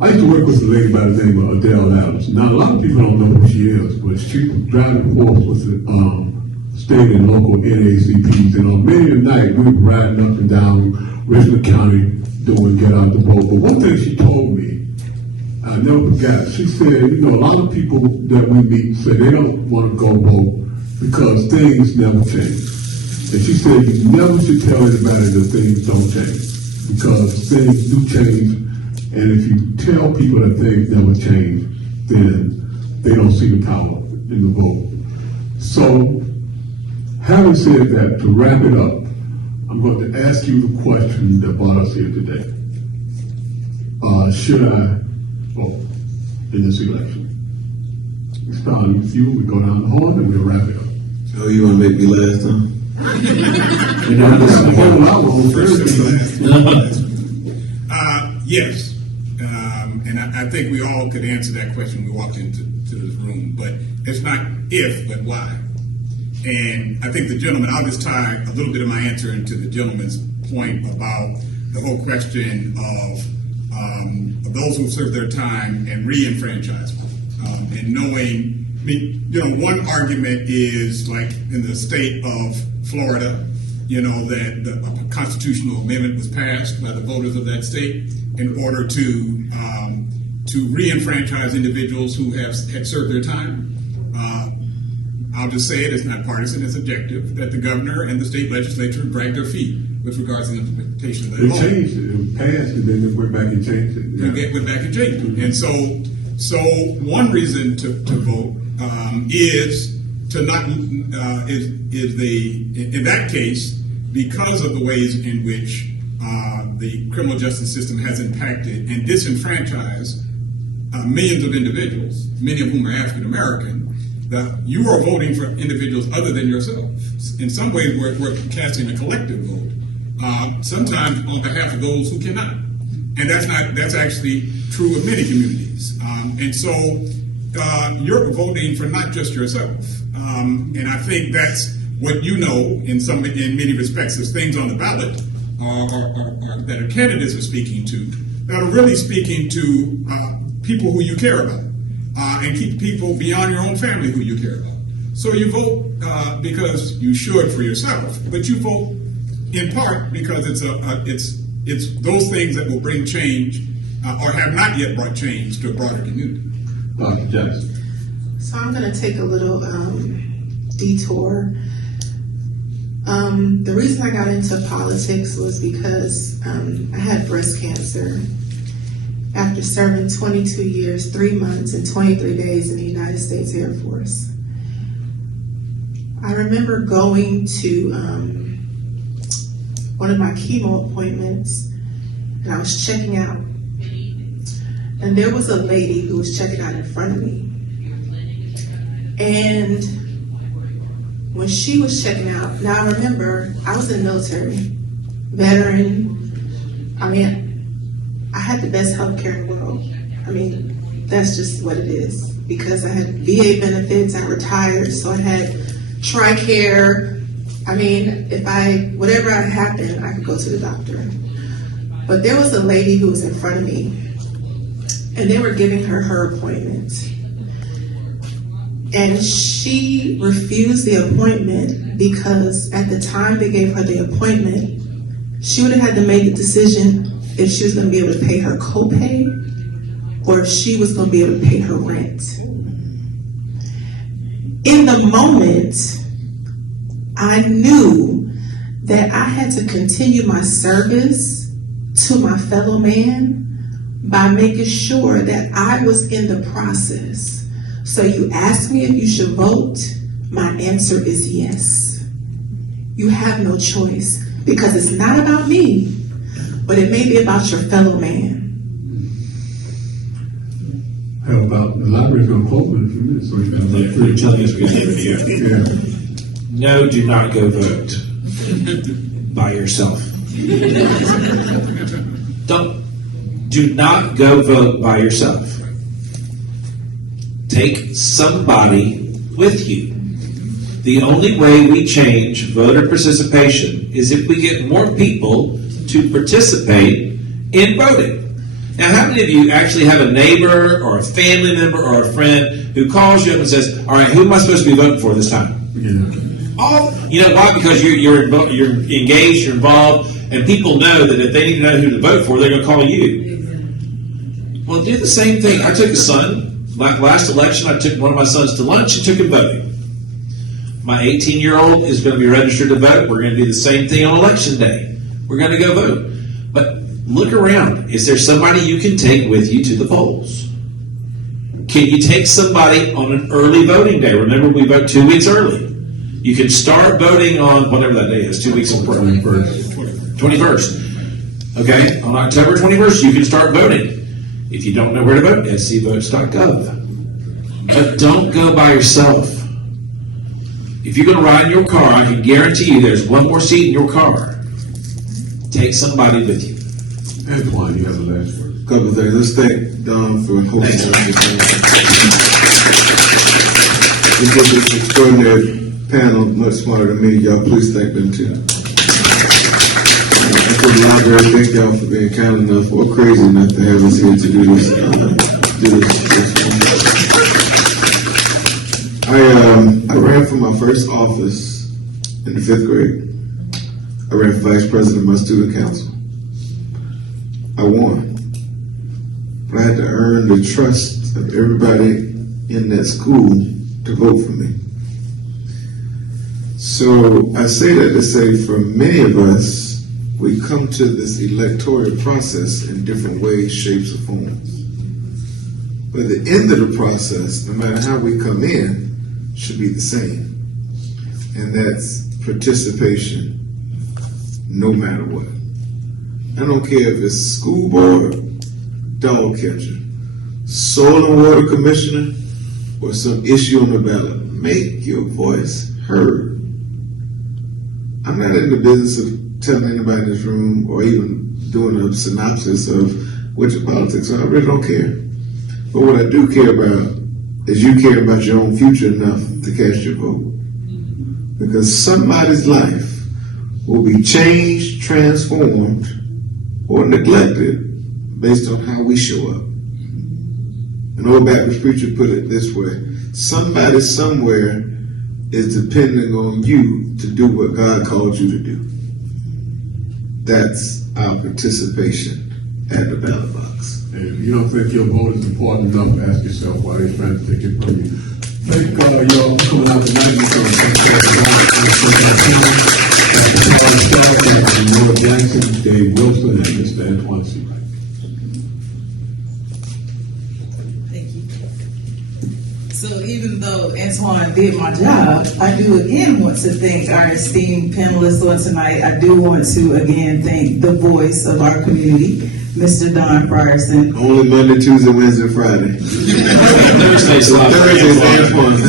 I used to work with a lady by the name of Adele Adams. Now, a lot of people don't know who she is, but she was driving forth with the state and local NAACPs. And on many a night, we were riding up and down Richland County doing Get Out the Vote. But one thing she told me, I never forgot. She said, a lot of people that we meet say they don't want to go vote because things never change. And she said, you never should tell anybody that things don't change because things do change. And if you tell people that things never change, then they don't see the power in the vote. So, having said that, to wrap it up, I'm going to ask you the question that brought us here today. Should I vote in this election? We start with you, we go down the horn, and we'll wrap it up. Oh, you want to make me last, huh? Yes. And I think we all could answer that question when we walked into this room. But it's not if, but why. And I think the gentleman, I'll just tie a little bit of my answer into the gentleman's point about the whole question of those who serve their time and re-enfranchisement. And knowing, one argument is like in the state of Florida, that the constitutional amendment was passed by the voters of that state in order to re-enfranchise individuals who had served their time. I'll just say it's not partisan, it's objective, that the governor and the state legislature dragged their feet with regards to the implementation of that law. They changed it. It passed, and then they went back and changed it. Yeah. They went back and changed it. And so one reason to vote is to not in that case, because of the ways in which the criminal justice system has impacted and disenfranchised millions of individuals, many of whom are African American, that you are voting for individuals other than yourself. In some ways, we're casting a collective vote, sometimes on behalf of those who cannot. And that's actually true of many communities. And so you're voting for not just yourself. And I think that's what in many respects, there's things on the ballot that our candidates are speaking to, that are really speaking to people who you care about. And keep people beyond your own family who you care about. So you vote because you should for yourself, but you vote in part because it's those things that will bring change or have not yet brought change to a broader community. Dr. Jackson. So I'm going to take a little detour. The reason I got into politics was because I had breast cancer after serving 22 years, 3 months, and 23 days in the United States Air Force. I remember going to one of my chemo appointments, and I was checking out. And there was a lady who was checking out in front of me. And when she was checking out, now I remember I was in the military, veteran. I mean, I had the best health care in the world. I mean, that's just what it is. Because I had VA benefits, I retired, so I had TRICARE. I mean, whatever happened, I could go to the doctor. But there was a lady who was in front of me, and they were giving her appointment. And she refused the appointment because at the time they gave her the appointment, she would have had to make a decision if she was going to be able to pay her copay or if she was going to be able to pay her rent. In the moment, I knew that I had to continue my service to my fellow man by making sure that I was in the process. So you ask me if you should vote, my answer is yes. You have no choice because it's not about me, but it may be about your fellow man. How about the library's going to close in a few minutes, so you got like 3 Yeah. No, do not go vote by yourself. Do not go vote by yourself. Take somebody with you. The only way we change voter participation is if we get more people to participate in voting. Now, how many of you actually have a neighbor or a family member or a friend who calls you up and says, all right, who am I supposed to be voting for this time? You know why? Because you're engaged, you're involved, and people know that if they need to know who to vote for, they're going to call you. Well, do the same thing. I took a son. Like last election, I took one of my sons to lunch and took him voting. My 18-year-old is going to be registered to vote. We're going to do the same thing on election day. We're going to go vote. But look around. Is there somebody you can take with you to the polls? Can you take somebody on an early voting day? Remember, we vote 2 weeks early. You can start voting on whatever that day is, 2 weeks on 21st. Okay, on October 21st, you can start voting. If you don't know where to vote, scvotes.gov. But don't go by yourself. If you're going to ride in your car, I can guarantee you there's one more seat in your car. Take somebody with you. Antoine, you have the last word. Couple of things. Let's thank Don for hosting this extraordinary panel, much smarter than me. Y'all please thank them too. And for the library, thank y'all for being kind enough or crazy enough to have us here to do this. I ran for my first office in the 5th grade. I ran for vice president of my student council. I won. But I had to earn the trust of everybody in that school to vote for me. So I say that to say for many of us, we come to this electoral process in different ways, shapes, or forms. But the end of the process, no matter how we come in, should be the same. And that's participation, no matter what. I don't care if it's school board, dog catcher, soil and water commissioner, or some issue on the ballot. Make your voice heard. I'm not in the business of telling anybody in this room or even doing a synopsis of what your politics are. I really don't care. But what I do care about is you care about your own future enough to cast your vote. Because somebody's life will be changed, transformed, or neglected based on how we show up. An old Baptist preacher put it this way: somebody somewhere is depending on you to do what God called you to do. That's our participation at the ballot box. And if you don't think your vote is important enough, ask yourself why they're trying to take it from you. Thank y'all for coming out tonight. We're going to thank Noah Jackson, Dave Wilson, and Mr. Antoine Secret. Thank you. So even though Antoine did my job, I do again want to thank our esteemed panelists on tonight. I do want to again thank the voice of our community, Mr. Don Frierson. Only Monday, Tuesday, Wednesday, Friday. Thursday's Antoine.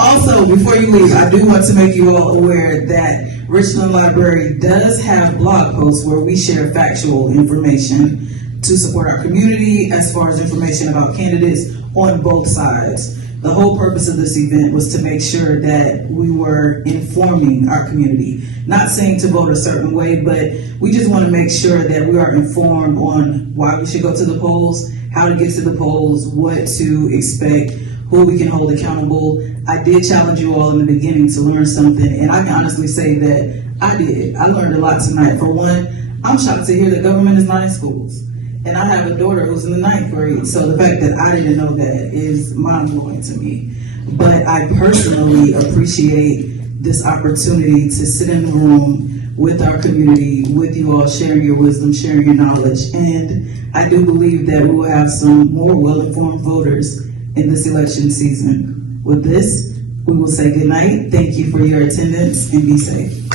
Also, before you leave, I do want to make you all aware that Richland Library does have blog posts where we share factual information to support our community as far as information about candidates on both sides. The whole purpose of this event was to make sure that we were informing our community. Not saying to vote a certain way, but we just want to make sure that we are informed on why we should go to the polls, how to get to the polls, what to expect, who we can hold accountable. I did challenge you all in the beginning to learn something, and I can honestly say that I did. I learned a lot tonight. For one, I'm shocked to hear that government is not in schools. And I have a daughter who's in the 9th grade, so the fact that I didn't know that is mind-blowing to me. But I personally appreciate this opportunity to sit in the room with our community, with you all, sharing your wisdom, sharing your knowledge. And I do believe that we will have some more well-informed voters in this election season. With this, we will say good night. Thank you for your attendance and be safe.